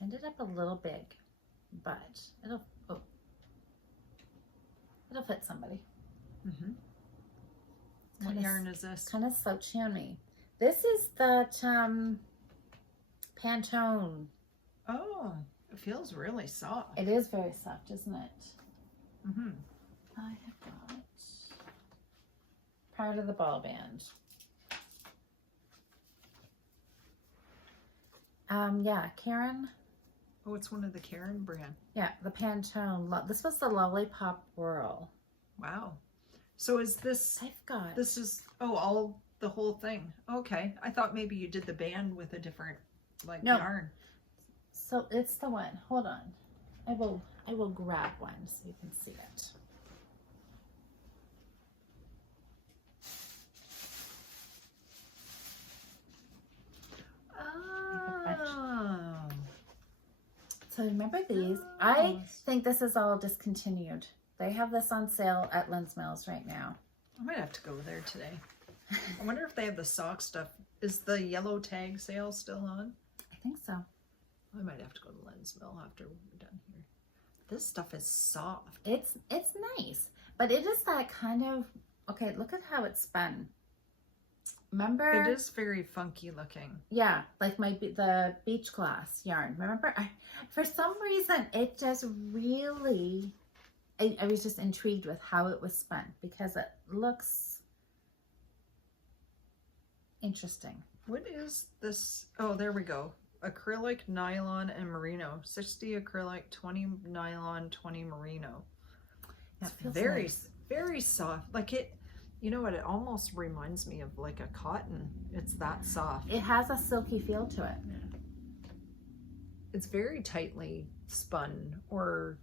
Ended up a little big, but it'll fit somebody. What yarn is this? Kind of slouchy on me. This is that Pantone. Oh, it feels really soft. It is very soft, isn't it? I have got part of the ball band. Yeah, Caron. Oh, it's one of the Caron brand. Yeah, the Pantone. This was the Lollipop Whirl. Wow. So is this? I've got. This is the whole thing. Okay, I thought maybe you did the band with a different yarn. So it's the one. Hold on. I will grab one so you can see it. Oh. So remember these? I think this is all discontinued. They have this on sale at Lynn's Mills right now. I might have to go there today. I wonder if they have the sock stuff. Is the yellow tag sale still on? I think so. I might have to go to Lynn's Mill after we're done here. This stuff is soft. It's nice, but it is that kind of, okay, look at how it's spun. Remember? It is very funky looking. Yeah, like the beach glass yarn. Remember? For some reason, it just really, I was just intrigued with how it was spun because it looks interesting. What is this? Oh, there we go. Acrylic, nylon, and merino. 60 acrylic, 20 nylon, 20 merino. It's very, very soft. Like it, you know what? It almost reminds me of like a cotton. It's that soft. It has a silky feel to it. Yeah. It's very tightly spun, or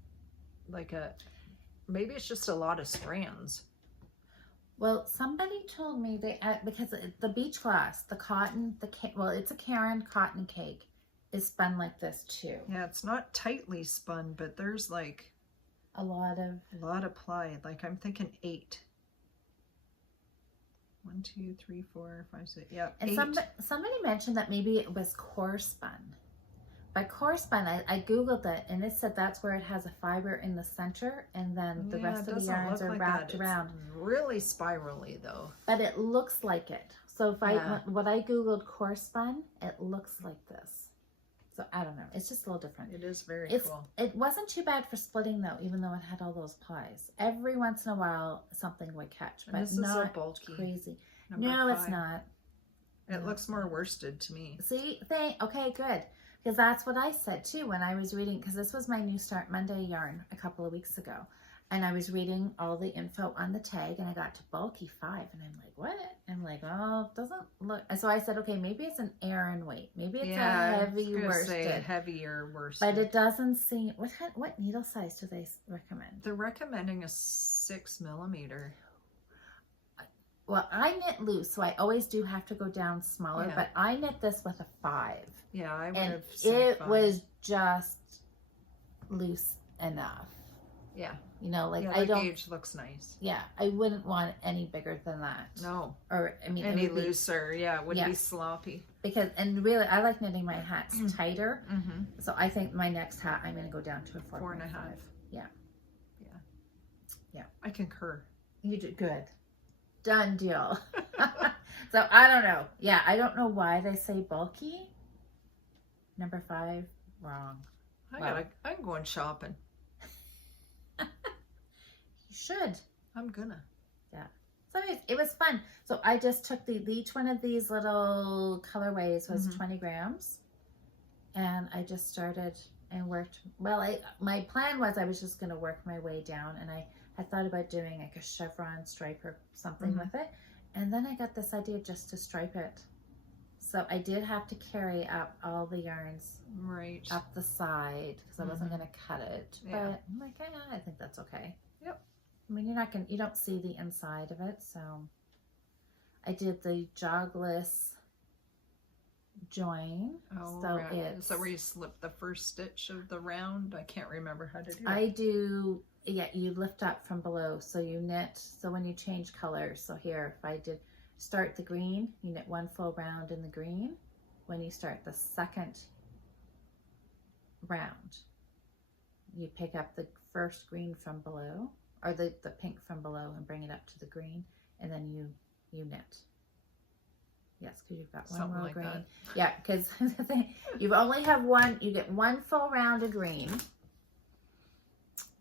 like maybe it's just a lot of strands. Well, somebody told me because the beach glass, the cotton, it's a Caron cotton cake is spun like this too. Yeah, it's not tightly spun, but there's like a lot of ply. Like I'm thinking 8. 1, 2, 3, 4, 5, 6. Yeah. And 8. somebody mentioned that maybe it was core spun. By core spun, I googled it and it said that's where it has a fiber in the center, and then the rest of the yarns are wrapped around. It's really spirally though. But it looks like it. So if what I googled core spun, it looks like this. So I don't know. It's just a little different. It is very cool. It wasn't too bad for splitting though, even though it had all those plies. Every once in a while, something would catch, And but this is not a bulky crazy. number No, 5. it's not. It looks more worsted to me. See, okay, good. Because that's what I said too when I was reading, because this was my New Start Monday yarn a couple of weeks ago. And I was reading all the info on the tag and I got to bulky 5 and I'm like, what? I'm like, oh, it doesn't look. And so I said, okay, maybe it's an Aran weight. Maybe it's a heavy worsted. Heavier worsted. But it doesn't seem, what needle size do they recommend? They're recommending a 6 millimeter. Well, I knit loose, so I always do have to go down smaller, but I knit this with a 5. Yeah, I would and have said 5. It was just loose enough. Yeah. You know, like I don't. The gauge looks nice. Yeah, I wouldn't want any bigger than that. No. Or I mean, any looser, it would be sloppy. Because really, I like knitting my hats tighter. Mm-hmm. So I think my next hat, I'm going to go down to a 4.5. Yeah. Yeah. Yeah. I concur. You did good. Done deal. So I don't know. Yeah, I don't know why they say bulky. Number 5, wrong. I'm going shopping. You should. I'm gonna. Yeah. So anyways, it was fun. So I just took each one of these little colorways was 20 grams. And I just started and worked. Well, my plan was I was just going to work my way down. And I thought about doing like a chevron stripe or something with it. And then I got this idea just to stripe it. So I did have to carry up all the yarns up the side because I wasn't going to cut it. But I'm like, I think that's okay. Yep. I mean, you don't see the inside of it. So I did the jogless join. Oh, so right. Is that where you slip the first stitch of the round? I can't remember how to do it. I do, you lift up from below. So you knit, so when you change colors, so here, if I did start the green, you knit 1 full round in the green. When you start the second round, you pick up the first green from below, or the pink from below, and bring it up to the green, and then you knit. Yes, because you've got one row of green. That. Yeah, because you only have one. You get 1 full round of green.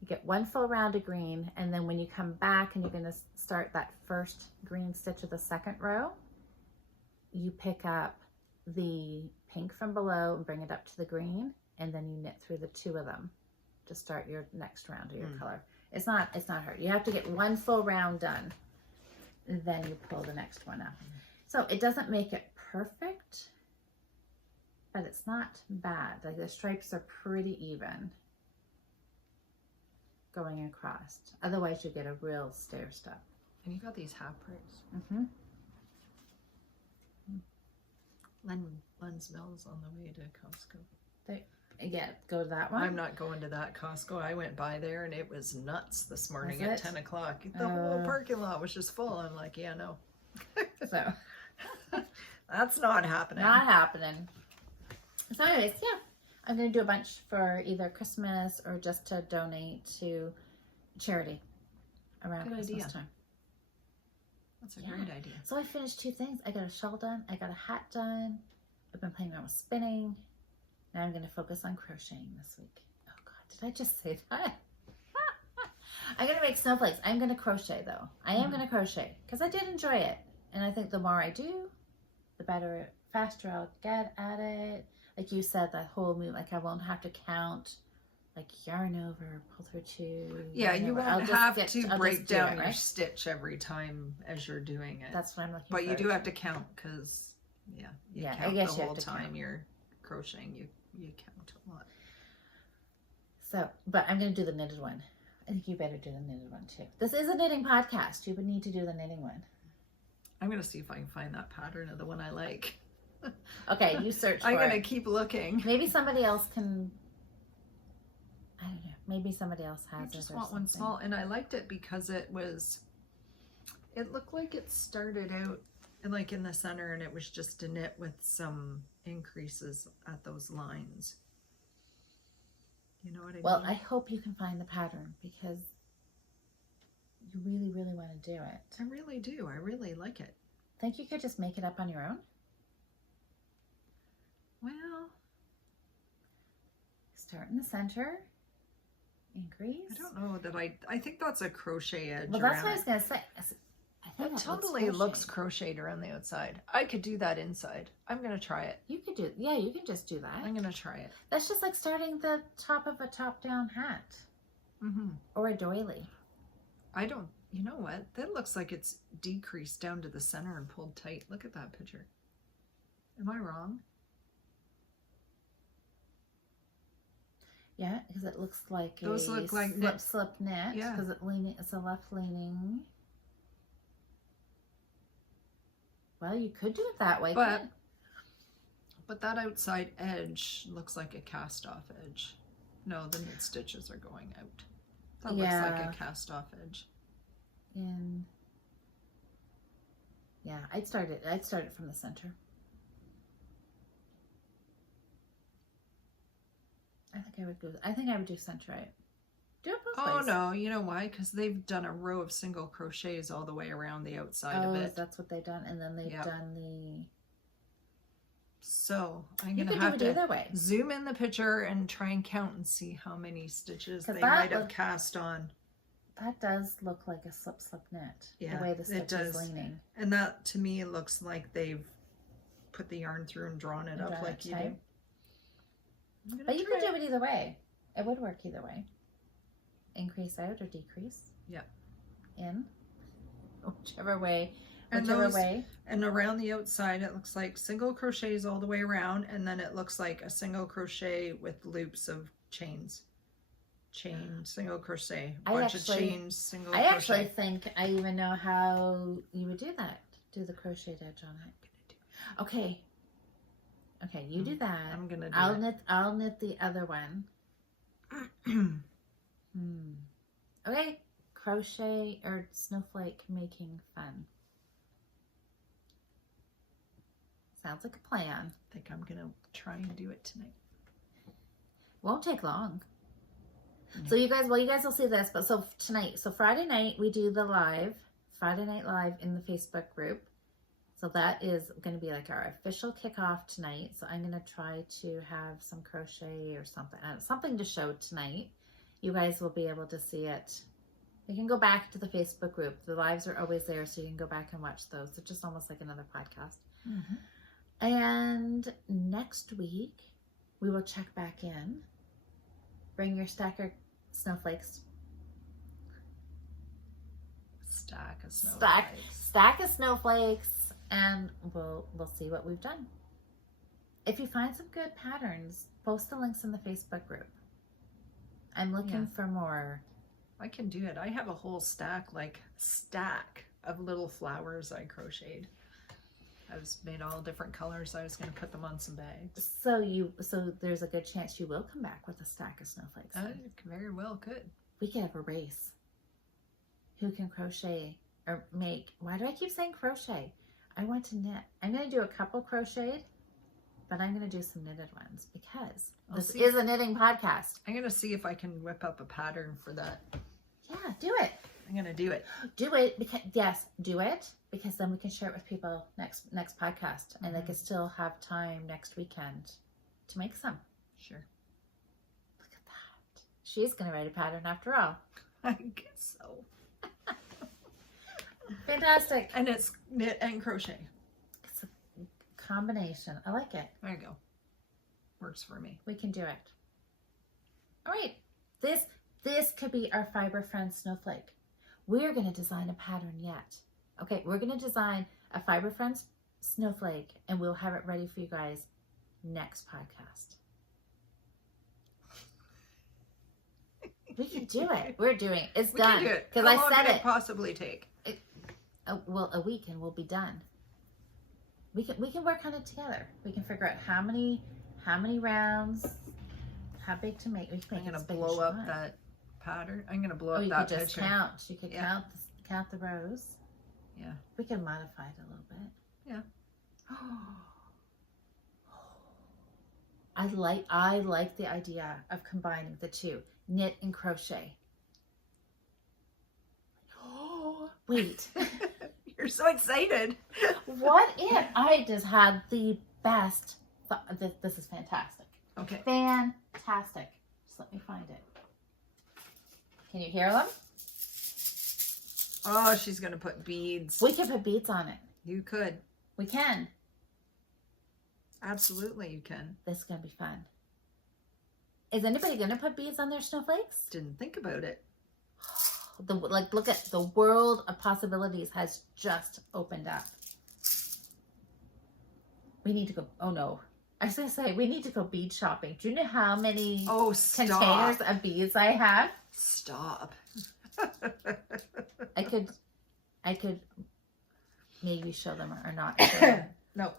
You get 1 full round of green, and then when you come back and you're going to start that first green stitch of the second row, you pick up the pink from below and bring it up to the green, and then you knit through the 2 of them to start your next round of your color. It's not hard. You have to get 1 full round done, and then you pull the next one up. So it doesn't make it perfect, but it's not bad. Like the stripes are pretty even going across. Otherwise you get a real stair step. And you got these half pricks. Len's Mills on the way to Costco. Go to that one. I'm not going to that Costco. I went by there and it was nuts this morning at 10 o'clock. The whole parking lot was just full. I'm like, yeah, no. So that's not happening. Not happening. So anyways, yeah. I'm going to do a bunch for either Christmas or just to donate to charity around Christmas time. That's a great idea. So I finished 2 things. I got a shawl done. I got a hat done. I've been playing around with spinning. Now I'm going to focus on crocheting this week. Oh God, did I just say that? I'm going to make snowflakes. I'm going to crochet though. I am going to crochet because I did enjoy it. And I think the more I do, the better, faster I'll get at it. Like you said, that whole move, like I won't have to count, like yarn over, pull through 2. Yeah, you won't have to break down your stitch every time as you're doing it. That's what I'm looking for. But you do have to count because, you count I guess the you whole have to time count. you're crocheting. You count a lot. So, but I'm going to do the knitted one. I think you better do the knitted one too. This is a knitting podcast. You would need to do the knitting one. I'm going to see if I can find that pattern of the one I like. Okay, you search for I'm going to keep looking. Maybe somebody else can, I don't know, maybe somebody else has it. I just want one small, and I liked it because it was, It looked like it started out like in the center and it was just a knit with some increases at those lines. You know what I mean? Well, I hope you can find the pattern because you really, really want to do it. I really do. I really like it. Think you could just make it up on your own? Well, start in the center, increase. I don't know that I think that's a crochet edge. Well, that's what I was going to say. I think It totally looks crocheted around the outside. I could do that inside. I'm going to try it. You could do, yeah, you can just do that. I'm going to try it. That's just like starting the top of a top-down hat. Mm-hmm. Or a doily. I don't, you know what? That looks like it's decreased down to the center and pulled tight. Look at that picture. Am I wrong? Yeah, because it looks like those look like slip knit. Yeah, because it's a left leaning. Well, you could do it that way, but that outside edge looks like a cast off edge. No, the knit stitches are going out. That looks like a cast off edge. Yeah, I'd start it from the center. I think I would do center right. Do it both ways. Oh no, you know why? Because they've done a row of single crochets all the way around the outside of it. That's what they've done, and then they've done the. So I'm gonna have to either way. Zoom in the picture and try and count and see how many stitches they might have cast on. That does look like a slip knit. Yeah, the way the stitch is leaning. And that to me looks like they've put the yarn through and drawn it up like you do. But you could do it either way. It would work either way. Increase out or decrease. Yep. In. Whichever way. And around the outside it looks like single crochets all the way around, and then it looks like a single crochet with loops of chains. Chain, single crochet, bunch of chains, single crochet. I actually think I even know how you would do that. Do the crocheted edge on it. Okay. Okay, you do that. I'm gonna do I'll knit the other one. Okay, crochet or snowflake making fun. Sounds like a plan. I think I'm gonna try and do it tonight. Won't take long. So you guys will see this, but so tonight, so Friday night we do the Friday Night Live in the Facebook group. So that is going to be like our official kickoff tonight. So I'm going to try to have some crochet or something to show tonight. You guys will be able to see it. You can go back to the Facebook group. The lives are always there, so you can go back and watch those. It's just almost like another podcast. Mm-hmm. And next week, we will check back in. Bring your stack of snowflakes. Stack of snowflakes. Stack of snowflakes. And we'll see what we've done. If you find some good patterns, post the links in the Facebook group. I'm looking for more. I can do it. I have a whole stack of little flowers I crocheted. I was made all different colors. I was going to put them on some bags. So there's a good chance you will come back with a stack of snowflakes. I very well could. We could have a race. Who can crochet or make? Why do I keep saying crochet? I want to knit. I'm going to do a couple crocheted, but I'm going to do some knitted ones because this is a knitting podcast. I'm going to see if I can whip up a pattern for that. Yeah, do it. I'm going to do it. Do it because then we can share it with people next podcast, and they can still have time next weekend to make some. Sure. Look at that. She's going to write a pattern after all. I guess so. Fantastic. And it's knit and crochet. It's a combination. I like it. There you go. Works for me. We can do it. All right. This could be our Fibre Friend snowflake. We're going to design a pattern yet. Okay, we're going to design a Fibre Friend snowflake, and we'll have it ready for you guys next podcast. We can do it. We're doing it. It's done. We can do it. Because How I long said can it. it possibly take? Well, a week and we'll be done. We can work on it together. We can figure out how many rounds, how big to make. I'm gonna blow up that pattern. I'm gonna blow up that picture. You could just count. You could count the rows. Yeah. We can modify it a little bit. Yeah. I like the idea of combining the two, knit and crochet. Wait. You're so excited. What if I just had the best this is fantastic. Okay. Fantastic. Just let me find it. Can you hear them? Oh, she's going to put beads. We can put beads on it. You could. We can. Absolutely, you can. This is going to be fun. Is anybody going to put beads on their snowflakes? Didn't think about it. Look at the world of possibilities has just opened up. We need to go. Oh no. I was going to say, we need to go bead shopping. Do you know how many containers of beads I have? Stop. I could maybe show them or not. No.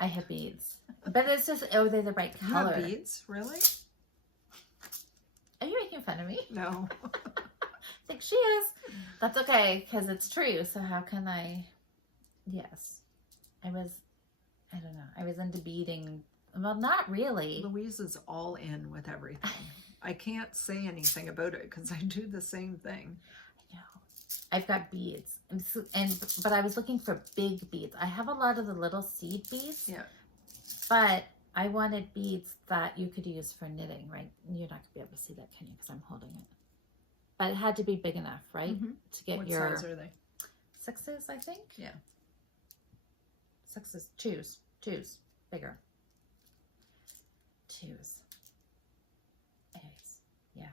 I have beads. But it's just, they're the right You color. have beads? Really? Are you making fun of me? No. I think she is. That's okay, because it's true. So how can I? Yes. I was into beading. Well, not really. Louise is all in with everything. I can't say anything about it because I do the same thing. I know. I've got beads, but I was looking for big beads. I have a lot of the little seed beads. Yeah. But I wanted beads that you could use for knitting, right? You're not gonna be able to see that, can you? Because I'm holding it. But it had to be big enough, right? Mm-hmm. To get What your size are they? 6s, I think. Yeah. 6s. Choose. Bigger. 2s. Anyways, yeah.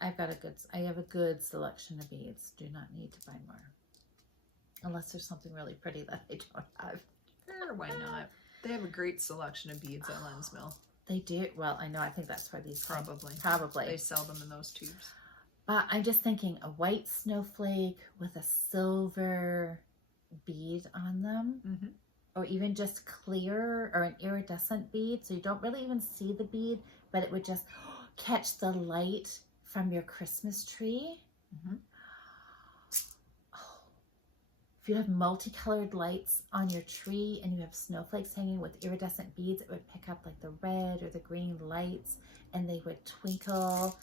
I have a good selection of beads. Do not need to buy more. Unless there's something really pretty that I don't have. Sure, why not? They have a great selection of beads at Lens Mill. They do. Well, I know. I think that's why these Probably. They sell them in those tubes. But I'm just thinking a white snowflake with a silver bead on them. Mm-hmm. Or even just clear or an iridescent bead. So you don't really even see the bead, but it would just catch the light from your Christmas tree. Mm-hmm. If you have multicolored lights on your tree and you have snowflakes hanging with iridescent beads, it would pick up like the red or the green lights and they would twinkle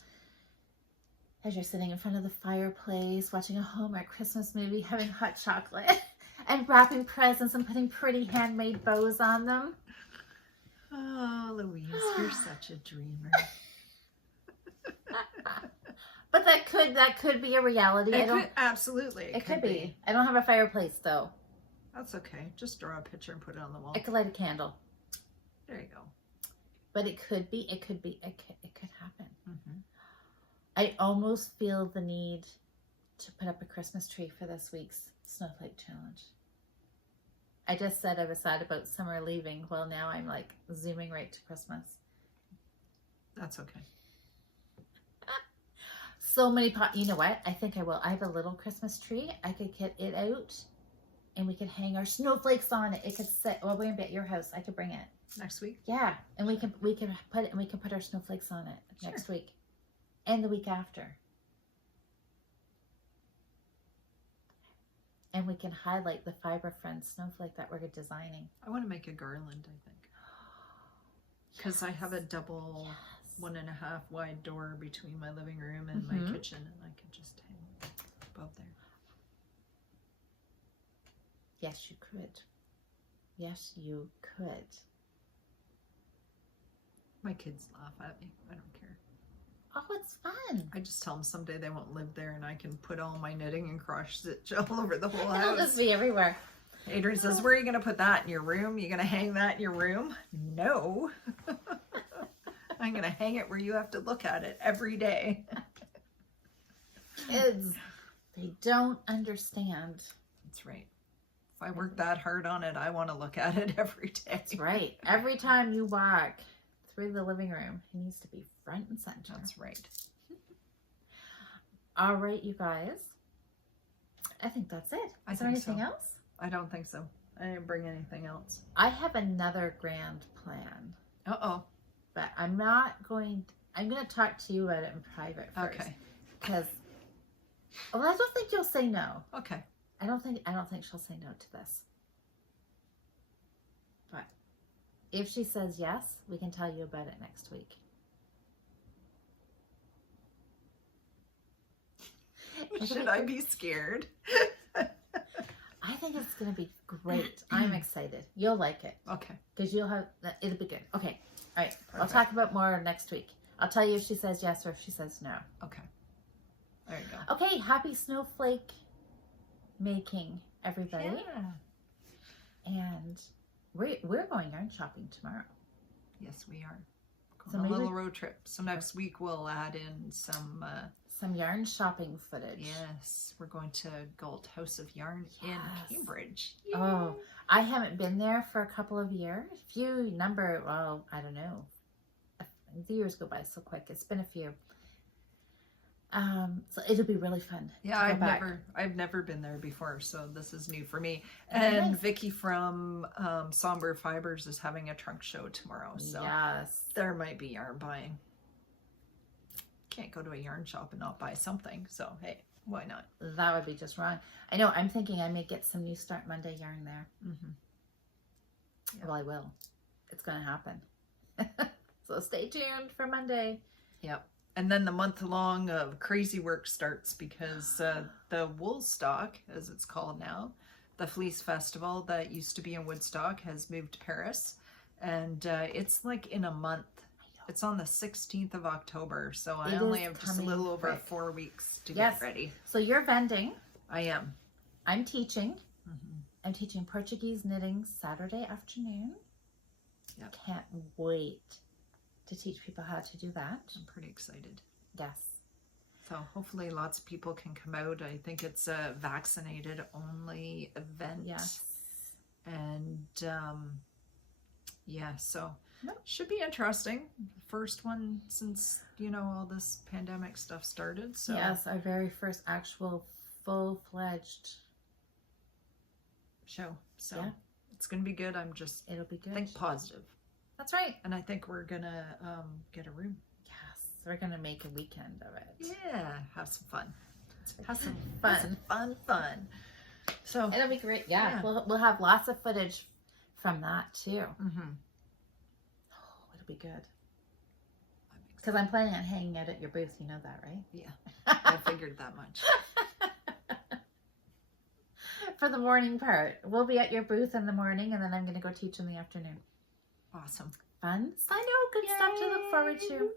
as you're sitting in front of the fireplace, watching a Hallmark Christmas movie, having hot chocolate and wrapping presents and putting pretty handmade bows on them. Oh, Louise, you're such a dreamer. But that could be a reality. Absolutely. It could be. I don't have a fireplace though. That's okay. Just draw a picture and put it on the wall. I could light a candle. There you go. But it could happen. Mm-hmm. I almost feel the need to put up a Christmas tree for this week's Snowflake Challenge. I just said I was sad about summer leaving. Well, now I'm like zooming right to Christmas. That's okay. So many you know what? I think I will. I have a little Christmas tree. I could get it out and we could hang our snowflakes on it. It could sit, well, we're gonna be at your house. I could bring it. Next week? Yeah. And we can put our snowflakes on it next week. And the week after. And we can highlight the Fibre Friends snowflake that we're designing. I want to make a garland, I think. Because I have a double 1.5 wide door between my living room and my kitchen, and I could just hang above there. Yes, you could. Yes, you could. My kids laugh at me. I don't care. Oh, it's fun. I just tell them someday they won't live there and I can put all my knitting and cross stitch all over the whole It'll house. just be everywhere. Adrian says, where are you going to put that in your room? You going to hang that in your room? No. I'm going to hang it where you have to look at it every day. Kids, they don't understand. That's right. If I work that hard on it, I want to look at it every day. That's right. Every time you walk through the living room, it needs to be front and center. That's right. All right, you guys. I think that's it. Is there anything else? I don't think so. I didn't bring anything else. I have another grand plan. Uh-oh. But I'm going to talk to you about it in private first. Okay. Because, well, I don't think you'll say no. Okay. I don't think she'll say no to this. But if she says yes, we can tell you about it next week. Should I be scared? I think it's going to be great. I'm excited. You'll like it. Okay. Because it'll be good. Okay. All right. Perfect. I'll talk about more next week. I'll tell you if she says yes or if she says no. Okay. There you go. Okay. Happy snowflake making, everybody. Yeah. And we're going yarn shopping tomorrow. Yes, we are. So Going on a little road trip. So next week we'll add in some yarn shopping footage. Yes, we're going to Galt House of Yarn in Cambridge. Yay. Oh, I haven't been there for a couple of years. Well, I don't know. The years go by so quick. It's been a few. So it'll be really fun. Yeah, I've never been there before, so this is new for me. Nice. And Vicky from Somber Fibres is having a trunk show tomorrow, so yes, there might be yarn buying. Can't go to a yarn shop and not buy something, so hey, why not? that would be just wrong. I know. I'm thinking I may get some New Start Monday yarn there. Mm-hmm. Yeah. Well, I will. It's going to happen. So stay tuned for Monday. Yep. And then the month long of crazy work starts because the wool stock, as it's called now, the Fleece Festival that used to be in Woodstock has moved to Paris. And it's like in a month. It's on the 16th of October. So I only have just a little over 4 weeks to get ready. So you're vending. I am. I'm teaching. Mm-hmm. I'm teaching Portuguese knitting Saturday afternoon. Yep. Can't wait to teach people how to do that. I'm pretty excited. Yes. So hopefully lots of people can come out. I think it's a vaccinated only event. Yes. And yeah, so should be interesting. First one since, all this pandemic stuff started. So yes, our very first actual full-fledged show. So yeah. It's going to be good. It'll be good. Think positive. That's right. And I think we're going to get a room. Yes, we're going to make a weekend of it. Yeah, have some fun. Have some fun. Fun. So it'll be great. Yeah. We'll have lots of footage from that too. Mm-hmm. Oh, it'll be good. Because I'm planning on hanging out at your booth. You know that, right? Yeah, I figured that much. For the morning part, we'll be at your booth in the morning, and then I'm going to go teach in the afternoon. Awesome. Fun. I know. Good stuff to look forward to.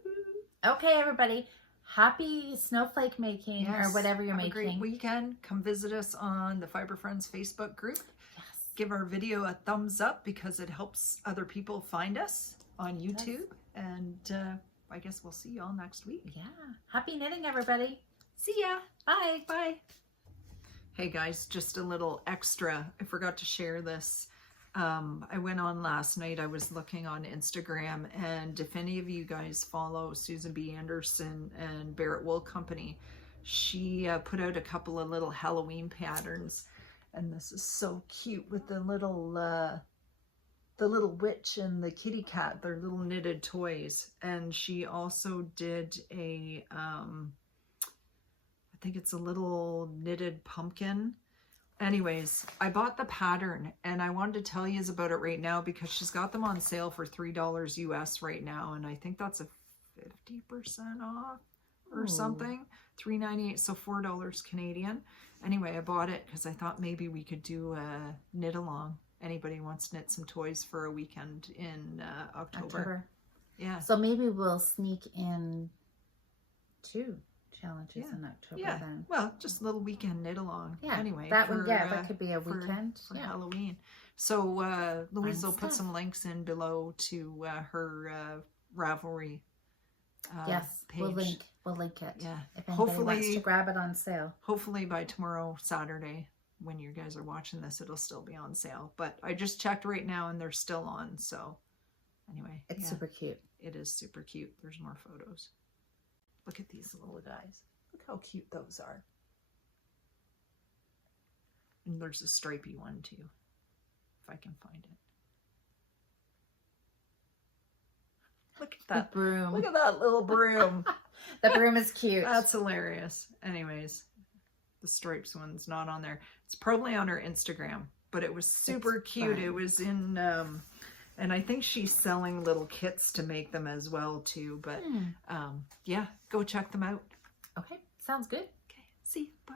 Okay, everybody. Happy snowflake making or whatever you're making. Have a great weekend. Come visit us on the Fibre Friends Facebook group. Yes. Give our video a thumbs up because it helps other people find us on YouTube. Yes. And I guess we'll see you all next week. Yeah. Happy knitting, everybody. See ya. Bye. Bye. Hey guys, just a little extra. I forgot to share this. I went on last night. I was looking on Instagram, and if any of you guys follow Susan B. Anderson and Barrett Wool Company, she put out a couple of little Halloween patterns, and this is so cute with the little witch and the kitty cat. They're little knitted toys, and she also did a I think it's a little knitted pumpkin. Anyways, I bought the pattern and I wanted to tell you about it right now because she's got them on sale for $3 US right now. And I think that's a 50% off or something. $3.98, so $4 Canadian. Anyway, I bought it because I thought maybe we could do a knit along. Anybody wants to knit some toys for a weekend in October. Yeah. So maybe we'll sneak in 2 challenges in October then. Well, just a little weekend knit along. Yeah. Anyway, that could be a weekend for Halloween. So Louise will put some links in below to her Ravelry page. We'll link it. Yeah. If anybody wants to grab it on sale. Hopefully by tomorrow, Saturday, when you guys are watching this, it'll still be on sale. But I just checked right now and they're still on. So anyway. It's super cute. It is super cute. There's more photos. Look at these little guys. Look how cute those are. And there's a stripy one too, if I can find it. Look at that broom. Look at that little broom. The broom is cute. That's hilarious. Anyways, The stripes one's not on there. It's probably on her Instagram, but it was super cute. fun. It was in, and I think she's selling little kits to make them as well too. But yeah, go check them out. Okay, sounds good. Okay, see you. Bye.